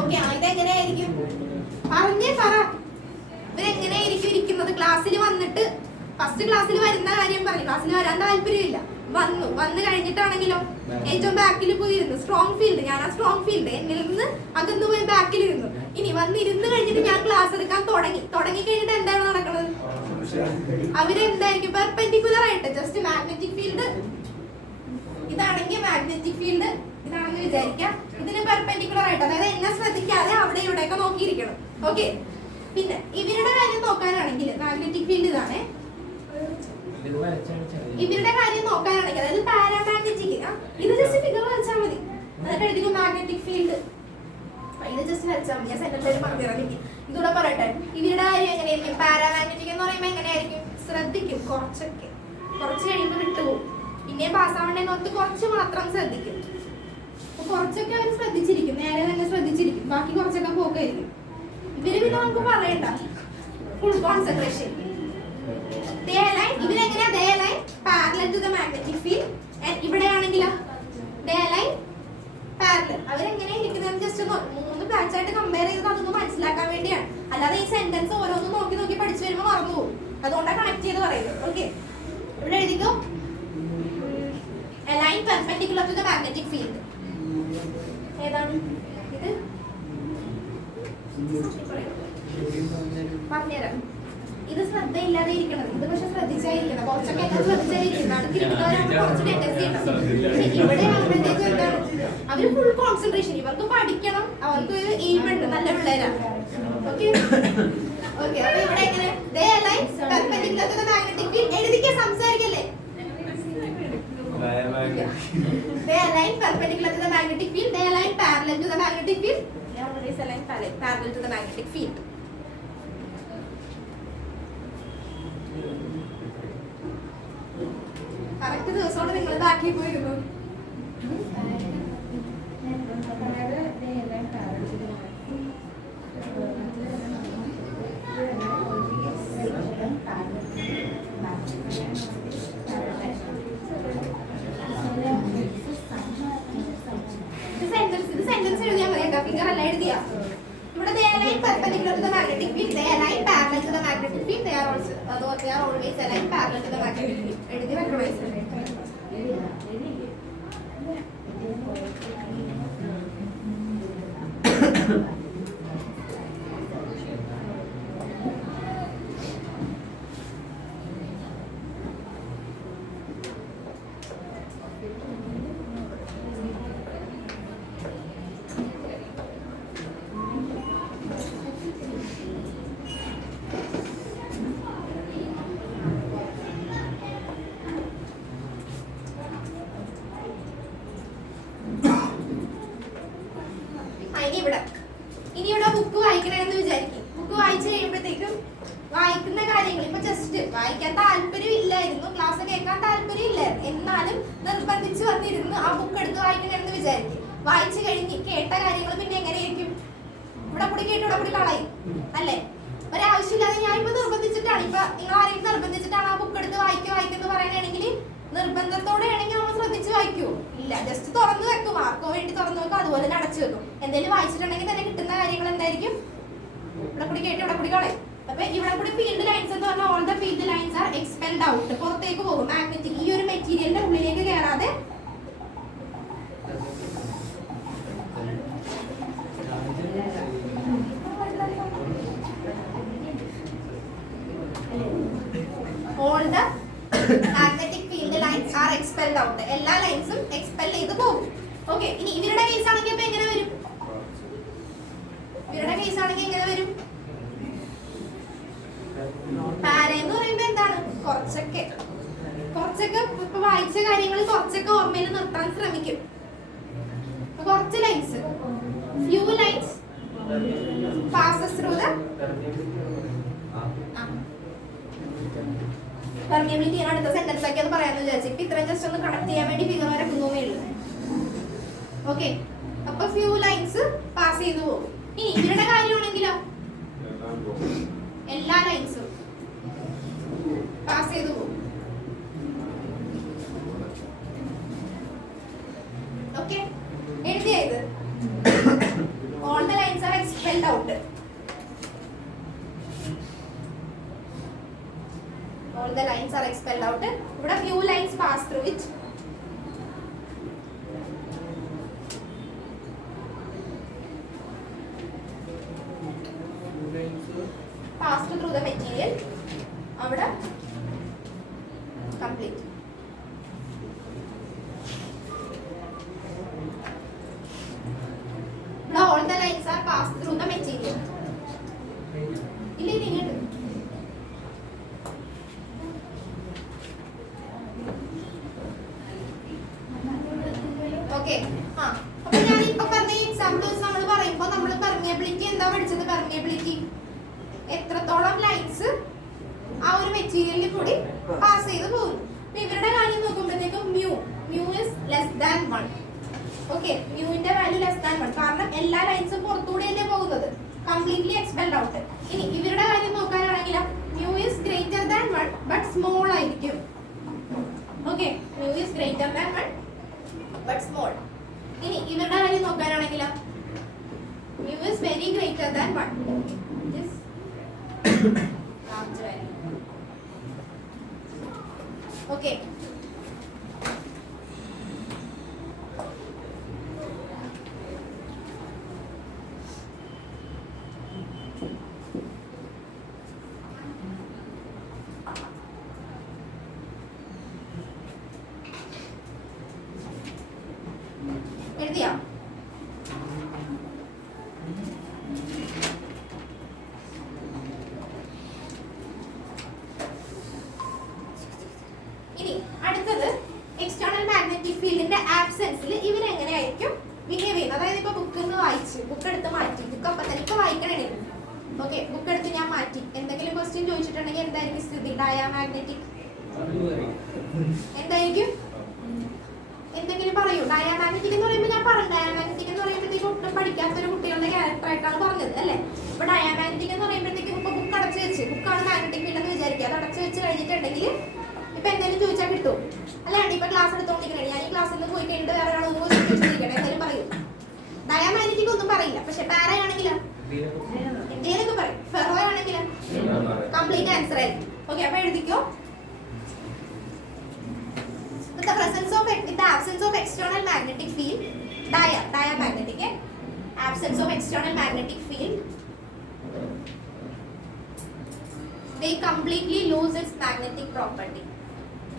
ഓക്കെ, ഇതെങ്ങനെയായിരിക്കും? പറഞ്ഞേ പറ. ഇവരെങ്ങനെയായിരിക്കും ഇരിക്കുന്നത്? ക്ലാസ്സിൽ വന്നിട്ട് ഫസ്റ്റ് ക്ലാസ്സിൽ വരുന്ന കാര്യം പറഞ്ഞു. ക്ലാസ്സിൽ വരാൻ താല്പര്യമില്ല, വന്നു കഴിഞ്ഞിട്ടാണെങ്കിലോ ഏറ്റവും ബാക്കിൽ പോയിരുന്നു. സ്ട്രോങ് ഫീൽഡ്, ഞാൻ ആ സ്ട്രോങ് ഫീൽഡ് എന്നിൽ നിന്ന് അകന്നു പോയി ബാക്കിൽ ഇരുന്നു. ഇനി വന്നിരുന്ന് കഴിഞ്ഞിട്ട് ഞാൻ ക്ലാസ് എടുക്കാൻ തുടങ്ങി കഴിഞ്ഞിട്ട് എന്താണ് നടക്കുന്നത്? അവരെന്തായിരിക്കും? പെർപെൻഡിക്കുലർ ആയിട്ട് ജസ്റ്റ് മാഗ്നറ്റിക് ഫീൽഡ് ഇതാണെങ്കിൽ മാഗ്നറ്റിക് ഫീൽഡ് ഇതാണെന്ന് വിചാരിക്കാം. ഇതിന് പെർപെൻഡിക്കുലർ ആയിട്ട്, അതായത് എന്നെ ശ്രദ്ധിക്കാതെ അവിടെ ഇവിടെയൊക്കെ നോക്കിയിരിക്കണം. ഓക്കെ, പിന്നെ ഇവരുടെ കാര്യം നോക്കാനാണെങ്കിൽ മാഗ്നറ്റിക് ഫീൽഡ് ഇതാണ്. ഇവരുടെ കാര്യം നോക്കാനാണെങ്കിൽ അതായത് പാരാമാഗ്നറ്റിക്, ഇത് ജസ്റ്റ് ഫിഗർ വരച്ചാൽ മതി. എന്നിട്ട് എഴുതിക്കും മാഗ്നറ്റിക് ഫീൽഡ്. ഇത് ജസ്റ്റ് വരച്ചാൽ മതി. ഞാൻ സെന്ററിൽ പറഞ്ഞിറങ്ങി ഇതൂടെ പറയട്ടെ. ഇവരുടെ കാര്യം എങ്ങനെയായിരിക്കും? പാരാമാഗ്നറ്റിക് എന്ന് പറയുമ്പോൾ എങ്ങനെയായിരിക്കും? ശ്രദ്ധിക്കും, കുറച്ച് കഴിയുമ്പോൾ വിട്ടുപോകും. പിന്നെയും പാസ്സാവണ്ടേന്ന് ഓർത്ത് കുറച്ച് മാത്രം ശ്രദ്ധിക്കും. കുറച്ചൊക്കെ അവർ ശ്രദ്ധിച്ചിരിക്കും, നേരെ തന്നെ ശ്രദ്ധിച്ചിരിക്കും, ബാക്കി കുറച്ചൊക്കെ പോകായിരിക്കും. ഇവര് പിന്നെ നമുക്ക് പറയണ്ട, ഫുൾ കോൺസെൻട്രേഷൻ. ഇവരെങ്ങനെയാ? They line parallel to the magnetic field. ഇവിടെയാണെങ്കിലോ ദേ ലൈൻ പാരലൽ. അവരെങ്ങനെ ഇരിക്കുന്നത് ജസ്റ്റ് 3 ബാച്ച് ആയിട്ട് കമ്പയർ ചെയ്ത് അതൊന്ന് മനസ്സിലാക്കാൻ വേണ്ടിയാണ്. അല്ലാതെ ഈ സെന്റൻസ് ഓരോന്നും നോക്കി പഠിച്ചു വരുമ്പോൾ മറന്നു പോകും. അതുകൊണ്ടാണ് കണക്ട് ചെയ്ത് പറയുന്നത്. ഓക്കെ, ഇവിടെ എഴുതിക്കോ. A line perpendicular to the magnetic field. ഏതാണ് ഇത്? പറഞ്ഞുതരാം. ഇത് ശ്രദ്ധയില്ലാതെ ഇരിക്കണം. ഇത് പക്ഷെ ശ്രദ്ധിച്ചായിരിക്കണം. കുറച്ചൊക്കെ എങ്ങനെ ശ്രദ്ധിച്ചായിരിക്കണം. കുറച്ച് ടെൻഡൻസി ഉണ്ടാവും. പക്ഷെ ഇവിടെ ആകുമ്പോഴത്തേക്ക് എന്താണ്, അവര് ഫുൾ കോൺസെൻട്രേഷൻ. ഇവർക്ക് പഠിക്കണം, അവർക്ക് ഒരു എയിം ഉണ്ട്, നല്ല പിള്ളേരാണ്. Okay okay. അപ്പൊ ഇവിടെ എങ്ങനെ they align perpendicular to the magnetic field. എഴുതിക്കാൻ സംസാരിക്കല്ലേ. They align perpendicular to the magnetic field. They align parallel to the magnetic field. They always align parallel to the magnetic field. Correct ദിവസമാണ് നിങ്ങൾ ബാക്കി പോയിരുന്നു. ഇത് സെന്റൻസ് എഴുതിയാൽ മതി കേട്ടോ. ഫിഗർ അല്ല എഴുതിയ. ഇവിടെ they align perpendicular to the magnetic field. They align parallel to the magnetic field. They are always aligned parallel to the magnetic field. എഴുതി വെക്കണം. ഇനി ഇവിടെ ബുക്ക് വായിക്കണമെന്ന് വിചാരിക്കും. ബുക്ക് വായിച്ചു കഴിയുമ്പോഴത്തേക്കും വായിക്കുന്ന കാര്യങ്ങൾ ഇപ്പൊ ജസ്റ്റ് വായിക്കാൻ താല്പര്യം ഇല്ലായിരുന്നു, ക്ലാസ് കേൾക്കാൻ താല്പര്യം ഇല്ലായിരുന്നു, എന്നാലും നിർബന്ധിച്ച് വന്നിരുന്നു ആ ബുക്ക് എടുത്ത് വായിക്കണമെന്ന് വിചാരിക്കും. വായിച്ചു കഴിഞ്ഞ് കേട്ട കാര്യങ്ങൾ പിന്നെ എങ്ങനെയായിരിക്കും? ഇവിടെ കൂടി കേട്ട് ഇവിടെ കൂടി കളയും അല്ലേ? ഒരാവശ്യമില്ലാതെ ഞാൻ ഇപ്പൊ നിർബന്ധിച്ചിട്ടാണ്, ഇപ്പൊ നിങ്ങൾ ആരെയും നിർബന്ധിച്ചിട്ടാണ് ആ ബുക്ക് എടുത്ത് വായിക്കെന്ന് പറയാനാണെങ്കിൽ നിർബന്ധത്തോടെ ആണെങ്കിൽ നമ്മൾ ശ്രദ്ധിച്ച് വായിക്കുമോ? ഇല്ല, ജസ്റ്റ് തുറന്നു വെക്കും, ആർക്കോ വേണ്ടി തുറന്നു വെക്കും, അതുപോലെ തന്നെ അടച്ചു വെക്കും. എന്തെങ്കിലും വായിച്ചിട്ടുണ്ടെങ്കിൽ തന്നെ കിട്ടുന്ന കാര്യങ്ങൾ എന്തായിരിക്കും? ഇവിടെ കൂടി കേട്ട് ഇവിടെ കൂടി കളയും. അപ്പൊ ഇവിടെ കൂടി ഫീൽഡ് ലൈൻസ് എന്ന് പറഞ്ഞാൽ all the field lines are expelled out, പുറത്തേക്ക് പോകും. മാഗ്നറ്റിക് ഈ ഒരു മെറ്റീരിയലിന്റെ ഉള്ളിലേക്ക് കയറാതെ all the magnetic field lines are expelled out. എല്ലാ ലൈൻസും എക്സ്പെൽ ചെയ്ത് പോകും. ഓക്കെ. ഇനി ഇവരുടെ കേസ് ആണെങ്കിൽ ഇപ്പൊ എങ്ങനെ വരും? ഇവരുടെ കേസ് ആണെങ്കിൽ എങ്ങനെ വരും? പാര എന്ന് പറയുമ്പോ എന്താണ്? കുറച്ചൊക്കെ ഇപ്പൊ വായിച്ച കാര്യങ്ങൾ കുറച്ചൊക്കെ ഓർമ്മയിൽ നിർത്താൻ ശ്രമിക്കും. കുറച്ച് lines, few lines passes through the permeability ആണ് അടുത്ത സെന്റൻസ് ഒക്കെ ഒന്ന് പറയാമെന്ന് വിചാരിച്ചു. ഇപ്പൊ ഇത്രയും ജസ്റ്റ് ഒന്ന് കണക്ട് ചെയ്യാൻ വേണ്ടി ഫിഗർ വരക്കുന്നേ ഉള്ളൂ. ഓക്കെ. അപ്പൊ ഫ്യൂ ലൈൻസ് പാസ് ചെയ്തു പോകും. ഇനി ഇവരുടെ കാര്യമാണെങ്കിലോ എല്ലാ ലൈൻസും പാസ് ചെയ്തു പോകും. ഓക്കെ. എഴുതിയത് all the lines are expelled out. All the lines are expelled out. ഇവിടെ few lines pass through it. Passed through the material. അവിടെ complete. Now all the lines are passed through the material. ഇല്ലേ ഇങ്ങോട്ട്. Okay. അപ്പൊ ഞാൻ ഇപ്പൊ പറഞ്ഞ examples നമ്മൾ പറയുമ്പോ നമ്മൾ പെർമിയബിലിറ്റി എന്താ പഠിച്ചത്? പെർമിയബിലിറ്റി എത്രത്തോളം ലൈൻസ് ആ ഒരു മെറ്റീരിയലിൽ കൂടി പാസ് ചെയ്ത് പോകും. ഇവരുടെ കാര്യം നോക്കുമ്പോഴത്തേക്കും മ്യൂ ഇസ് ലെസ് ദാൻ 1. ഓക്കെ. മ്യൂവിന്റെ വാല്യൂ ലെസ് ദാൻ 1. കാരണം എല്ലാ ലൈൻസും പുറത്തൂടെയല്ലേ പോകുന്നത്, കംപ്ലീറ്റ്ലി എക്സ്പെൽഡ് ഔട്ട്. ഇനി ഇവരുടെ കാര്യം നോക്കാനാണെങ്കിൽ mu is greater than 1 but small ആയിരിക്കും. Okay. Mu is greater than 1 but small. ഇനി ഇവരുടെ കാര്യം നോക്കാനാണെങ്കിൽ mu is very greater than 1. Okay. എഴുതിയോ? ഇനി അടുത്തത് എക്സ്റ്റേണൽ മാഗ്നറ്റിക് ഫീൽഡിന്റെ ആബ്സെൻസിൽ ഇവരെങ്ങനെയായിരിക്കും ബിഹേവ് ചെയ്യുന്നത്. അതായത് ഇപ്പൊ ബുക്ക് ഒന്ന് വായിച്ച് ബുക്ക് എടുത്ത് മാറ്റി ബുക്ക് അപ്പം തന്നെ ഇപ്പൊ വായിക്കണേ. ഓക്കെ, ബുക്ക് എടുത്ത് ഞാൻ മാറ്റി എന്തെങ്കിലും ക്വസ്റ്റ്യൻ ചോദിച്ചിട്ടുണ്ടെങ്കിൽ എന്തായിരിക്കും സ്ഥിതി? ഡയാമാഗ്നറ്റിക് എന്തായിരിക്കും? എന്തെങ്കിലും പറയൂ. ഡയാമാഗ്നറ്റിക് എന്ന് പറയുമ്പോൾ ഞാൻ പറഞ്ഞു, ഡയാമാഗ്നറ്റിക് എന്ന് പറയുമ്പോഴത്തേക്കും ഒട്ടും പഠിക്കാത്തൊരു കുട്ടികളുടെ ക്യാരക്ടർ ആയിട്ടാണ് പറഞ്ഞത് അല്ലേ. അപ്പൊ ഡയാമാഗ്നറ്റിക് എന്ന് പറയുമ്പോഴത്തേക്കും ഇപ്പൊ ബുക്ക് അടച്ചു വെച്ച്, ബുക്കാണ് മാഗ്നറ്റിക് ഫീൽഡ് എന്ന് വിചാരിക്കുക. അത് അടച്ചു വെച്ച് കഴിഞ്ഞിട്ടുണ്ടെങ്കിൽ ഇപ്പൊ എന്തെങ്കിലും ചോദിച്ചാൽ കിട്ടും അല്ലാണ്ട് ഇപ്പൊ ക്ലാസ് എടുത്തോണ്ടിരിക്കണേ. ഞാൻ ഈ ക്ലാസ്സിൽ നിന്ന് പോയി കഴിഞ്ഞിട്ട് വേറെ ആളൊന്നും ചോദിച്ചിരിക്കട്ടെ എന്തായാലും പറയും. ഡയാമാഗ്നറ്റിക് ഒന്നും പറയില്ല. പക്ഷെ പാര ആണെങ്കിലോ എന്തെങ്കിലുമൊക്കെ പറയും. ഫെറോ ആണെങ്കിലോ കംപ്ലീറ്റ് ആൻസർ ആയിരിക്കും. ഓക്കെ, അപ്പൊ എഴുതിക്കോ. With the presence of, with the absence of external magnetic field, diamagnetic, absence of external magnetic field, they completely lose its magnetic property.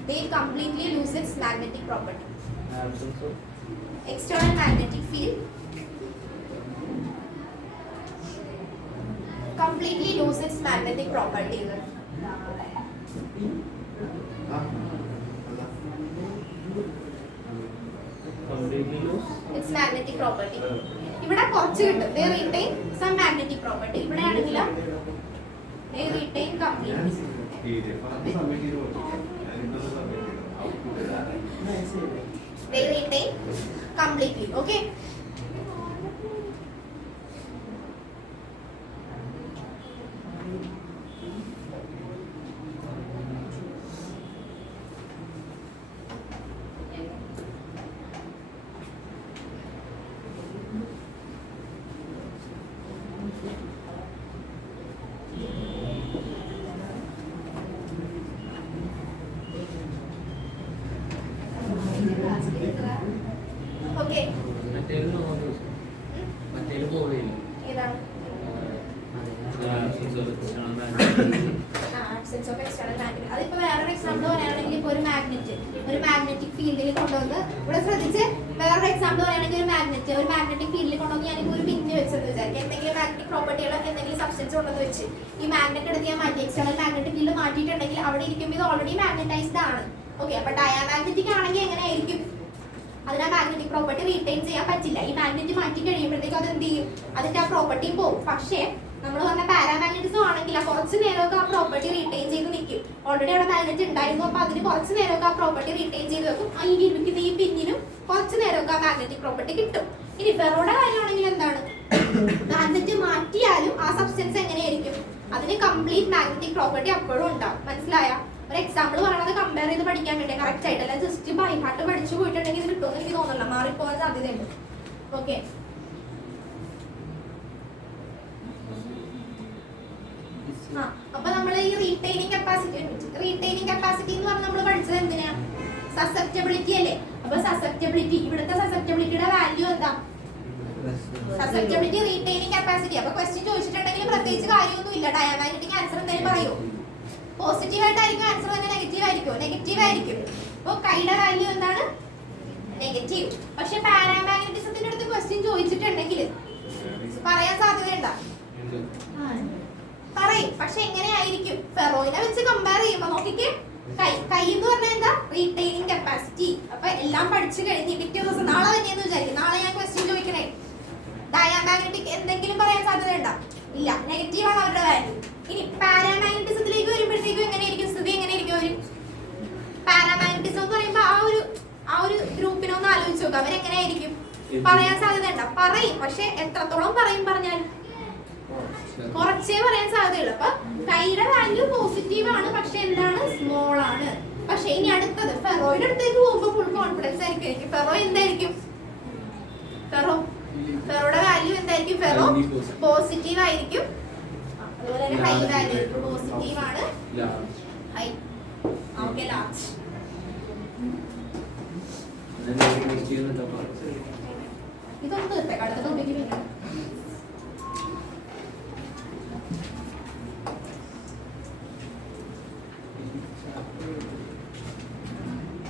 They completely lose its magnetic property. External magnetic field completely lose its magnetic property. Its magnetic property. ഇവിടെ കുറച്ച് കിട്ടും. They retain some magnetic property. ഇവിടെ ആണെങ്കിലോ they retain completely. They retain completely. Okay. Okay. ഏതാണ്? Absence of external magnet. അതിപ്പോ വേറൊരു example പറയുകയാണെങ്കിൽ ഇപ്പൊ ഒരു മാഗ്നറ്റിക് ഫീൽഡിൽ കൊണ്ടുവന്ന് ഇവിടെ ശ്രദ്ധിച്ച് വേറൊരു എക്സാമ്പിൾ പറയുകയാണെങ്കിൽ ഒരു മാഗ്നറ്റിക് ഫീൽഡിൽ കൊണ്ടുവന്ന് ഞാനിപ്പോ ഒരു പിന്ന് വെച്ചെന്ന് വിചാരിക്കും. എന്തെങ്കിലും മാഗ്നറ്റിക് പ്രോപ്പർട്ടികൾ എന്തെങ്കിലും സബ്സ്റ്റൻസ് കൊണ്ടുവന്ന് വെച്ച് ഈ മാഗ്നറ്റ് എടുത്ത് ഞാൻ മാറ്റി എക്സ്റ്റേണൽ മാഗ്നറ്റിക് ഫീൽഡ് മാറ്റിയിട്ടുണ്ടെങ്കിൽ അവിടെ ഇരിക്കുമ്പോൾ ഇത് ഓൾറെഡി മാഗ്നറ്റൈസ്ഡ് ആണ്. ഓക്കെ, അപ്പൊ ഡയാമാഗ്നറ്റിക് ആണെങ്കിൽ എങ്ങനെയായിരിക്കും? അതിന് ആ മാഗ്നറ്റിക് പ്രോപ്പർട്ടി റീറ്റെയിൻ ചെയ്യാൻ പറ്റില്ല. ഈ മാഗ്നറ്റ് മാറ്റി കഴിയുമ്പോഴത്തേക്കും അത് എന്ത് ചെയ്യും? അതിന്റെ ആ പ്രോപ്പർട്ടി പോകും. പക്ഷേ നമ്മൾ പറഞ്ഞ പാരാമാഗ്നറ്റിസം ആണെങ്കിൽ ആ കുറച്ച് നേരമൊക്കെ ആ പ്രോപ്പർട്ടി റീറ്റെയിൻ ചെയ്ത് നിൽക്കും. ഓൾറെഡി അവിടെ മാഗ്നറ്റ് ഉണ്ടായിരുന്നു, അപ്പൊ അതിന് കുറച്ച് നേരമൊക്കെ ആ പ്രോപ്പർട്ടി റീറ്റെയിൻ ചെയ്ത് വെക്കും. ഈ പിന്നിനും കുറച്ച് നേരമൊക്കെ ആ മാഗ്നറ്റിക് പ്രോപ്പർട്ടി കിട്ടും. ഇനി ഫെറോയുടെ കാര്യമാണെങ്കിൽ എന്താണ്? മാഗ്നറ്റ് മാറ്റിയാലും ആ സബ്സ്റ്റൻസ് എങ്ങനെയായിരിക്കും? അതിന് കംപ്ലീറ്റ് മാഗ്നറ്റിക് പ്രോപ്പർട്ടി അപ്പോഴും ഉണ്ടാവും. മനസ്സിലായ? ഒരു എക്സാമ്പിൾ പറയുന്നത് കമ്പയർ ചെയ്ത് പഠിക്കാൻ വേണ്ടി കറക്റ്റ് ആയിട്ട് അല്ല ജസ്റ്റ് ബൈ ഹാർട്ട് പഠിച്ചു പോയിട്ടുണ്ടെങ്കിൽ ഇത് കിട്ടുമെന്ന് എനിക്ക് തോന്നുന്നില്ല. മാറിപ്പോകാൻ സാധ്യതയുണ്ട്. ഓക്കെ, അപ്പൊ നമ്മൾ ഈ റീറ്റെയിനിങ് കപ്പാസിറ്റി എന്ന് പറഞ്ഞാൽ നമ്മൾ പഠിച്ചത് എന്തിനാ? സസെപ്റ്റബിലിറ്റി അല്ലേ. അപ്പൊ സസെപ്റ്റബിലിറ്റി, ഇവിടുത്തെ സസെപ്റ്റബിലിറ്റിയുടെ വാല്യൂ എന്താ? Susceptibility retaining capacity. അപ്പൊ ക്വസ്റ്റ്യൻ ചോദിച്ചിട്ടുണ്ടെങ്കിൽ പ്രത്യേകിച്ച് കാര്യമൊന്നുമില്ല. ഡയാമാഗ്നറ്റിക് ആൻസർ എന്തായാലും പറയൂ. പോസിറ്റീവ് ആയിട്ടായിരിക്കും ആൻസർ തന്നെ നെഗറ്റീവ് ആയിരിക്കും? നെഗറ്റീവ് ആയിരിക്കും. അപ്പൊ കൈയുടെ വാല്യൂ എന്താണ്? നെഗറ്റീവ്. പക്ഷെ പാരാമാഗ്നറ്റിസത്തിന്റെ അടുത്ത് ക്വസ്റ്റ്യൻ ചോദിച്ചിട്ടുണ്ടെങ്കിൽ പറയാൻ സാധ്യതയുണ്ടോ? പറയും. പക്ഷെ എങ്ങനെയായിരിക്കും? ഫെറോയിനെ വെച്ച് കമ്പയർ ചെയ്യുമ്പോ നോക്കിക്കേ, കൈ എന്ന് പറഞ്ഞാൽ എന്താ? Retaining capacity. അപ്പൊ എല്ലാം പഠിച്ചു കഴിഞ്ഞ് പിറ്റേ ദിവസം നാളെ തന്നെയെന്ന് വിചാരിക്കും. നാളെ ഞാൻ ക്വസ്റ്റ്യൻ ചോദിക്കണേ, ഡയാമാഗ്നറ്റിക് എന്തെങ്കിലും പറയാൻ സാധ്യതയുണ്ടോ? ഇല്ല, നെഗറ്റീവ് ആണ് അവരുടെ വാല്യൂ. ഇനി പാരാമാഗ്നറ്റിസത്തിലേക്ക് വരുമ്പോഴത്തേക്കും എങ്ങനെയായിരിക്കും സ്ഥിതി? എങ്ങനെയായിരിക്കും? ഒരു പാരാമാഗ്നറ്റിസം എന്ന് പറയുമ്പോ ആ ഒരു ഗ്രൂപ്പിനെ ഒന്ന് ആലോചിച്ച് നോക്കുക. അവരെങ്ങനെയായിരിക്കും? പറയാൻ സാധ്യതയുണ്ടോ? പറയും. പക്ഷെ എത്രത്തോളം പറഞ്ഞാൽ കുറച്ചേ പറയാൻ സാധ്യതയുള്ളൂ. അപ്പൊ കൈയുടെ വാല്യൂ പോസിറ്റീവ് ആണ്, പക്ഷെ എന്താണ്? സ്മോൾ ആണ്. പക്ഷെ ഇനി അടുത്തത് ഫെറോയുടെ അടുത്തേക്ക് പോകുമ്പോൾ ഫുൾ കോൺഫിഡൻസ് ആയിരിക്കും. ഫെറോ എന്തായിരിക്കും? ഫെറോയുടെ വാല്യൂ എന്തായിരിക്കും? ഫെറോ പോസിറ്റീവ് ആയിരിക്കും. അതുപോലെ തന്നെ ഹൈ വാല്യൂ പോസിറ്റീവ് ആണ്. ഹൈ ഓക്കെ, ലാസ്റ്റ് ഇതൊന്നും തീർത്തേക്കാം. അടുത്ത ടോപ്പിക്കിൽ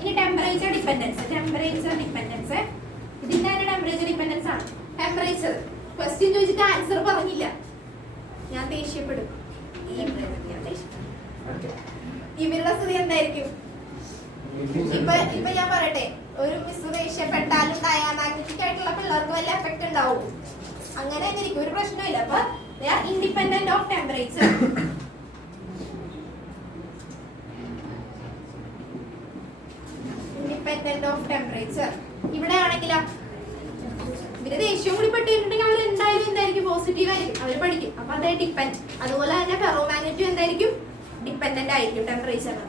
ഇനി ടെമ്പറേച്ചർ ഡിപ്പെൻഡൻസ്. ഇതിന്റെ തന്നെ പഠിച്ചത്. ക്വസ്റ്റ്യൻ ചോദിച്ചിട്ട് ആൻസർ പറഞ്ഞില്ല, ഞാൻ ദേഷ്യപ്പെടും. ഞാൻ ദേഷ്യപ്പെടും. ഇവരുടെ സ്ഥിതി എന്തായിരിക്കും? ഇപ്പൊ ഞാൻ പറയട്ടെ, ഒരു മിസ് ദേഷ്യപ്പെട്ടാലും ഡയാമാഗ്നറ്റിക് ആയിട്ടുള്ള പിള്ളേർക്ക് വല്ല എഫക്ട് ഉണ്ടാവും? അങ്ങനെ ഇരിക്കും, ഒരു പ്രശ്നമില്ല. അപ്പൊ independent of temperature. Independent of temperature ഇവിടെ ആണെങ്കിലോ ഇവര് ദേഷ്യവും കൂടി പെട്ടിട്ടുണ്ടെങ്കിൽ അവർ എന്തായാലും എന്തായിരിക്കും പോസിറ്റീവ് ആയിരിക്കും, അവർ പഠിക്കും. അപ്പൊ അതേ ഡിപ്പെൻഡ്. അതുപോലെ തന്നെ ഫെറോമാഗ്നറ്റും എന്തായിരിക്കും? ഡിപ്പെൻഡന്റ് ആയിരിക്കും ടെമ്പറേച്ചറിന്.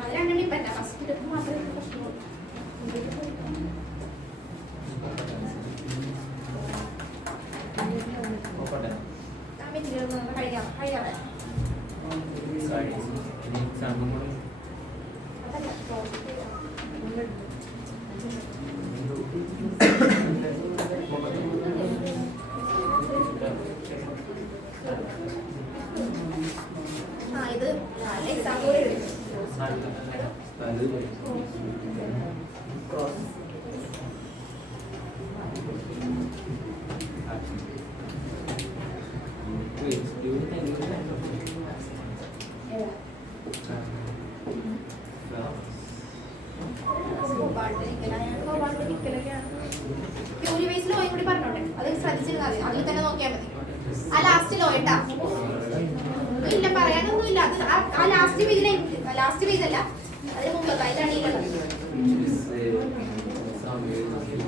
അത് രണ്ടും ഡിപ്പെൻഡ്. ഫസ്റ്റ് മാത്രമേ പ്രശ്നമുള്ളൂ. കഴിയാതെ ഇത് എക്സാം കൂടെ പ്യൂരിഫൈസ് ലോ കൂടി പറഞ്ഞോട്ടെ, അത് ശ്രദ്ധിച്ചിരുന്നാൽ മതി. അതിൽ തന്നെ നോക്കിയാൽ മതി. ആ ലാസ്റ്റ് ലോ ഇട്ടാ ഇല്ല, പറയാനൊന്നുമില്ല. അത് ആ ലാസ്റ്റ് പേജിലെ, ലാസ്റ്റ് പേജ് അല്ല, അതിന് മുമ്പ് അതിലാണ്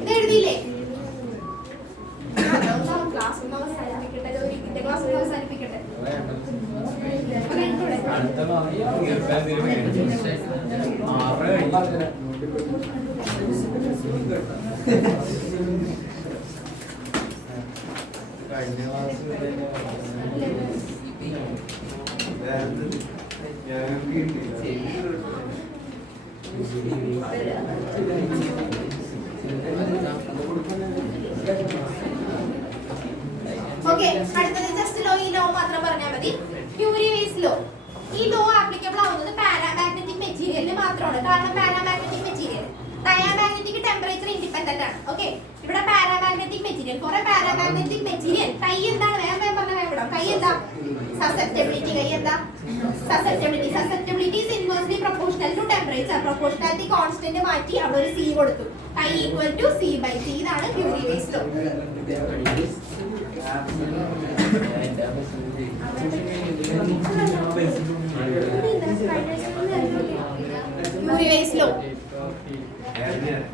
ഇത് എഴുതിയില്ലേ? ക്ലാസ് ഒന്ന് അവസാനിപ്പിക്കട്ടെ, ഇതിന്റെ ക്ലാസ് ഒന്ന് അവസാനിപ്പിക്കട്ടെ. ഓക്കെ, അടുത്തത് ജസ്റ്റ് ലോ. ഈ ലോ മാത്രം പറഞ്ഞാൽ മതി. ക്യൂരിവേസ് ലോ. ഈ ലോ ആപ്ലിക്കബിൾ ആവുന്നത് പാരാമാഗ്നറ്റിക് മെറ്റീരിയലിന് മാത്രമാണ്. കാരണം paramagnetic material diamagnetic temperature independent ആണ്. ഓക്കെ, ഇവിടെ പാരാമാഗ്നറ്റിക് മെറ്റീരിയൽ, കുറെ പാരാമാഗ്നറ്റിക് മെറ്റീരിയൽ. കൈ എന്താണ്? വേഗം പറഞ്ഞ വേഗം വിടാം. കൈ എന്താ? സസെപ്റ്റബിലിറ്റി. കൈ എന്താ? Susceptibility. Susceptibility is inversely proportional to temperature. Proportionality constant മാറ്റി അവിടെ ഒരു സി കൊടുത്തു. Chi equal to C by T. ഇതാണ് ക്യൂരിവേസ് ലോ. ക്യൂരിവേസ് ലോ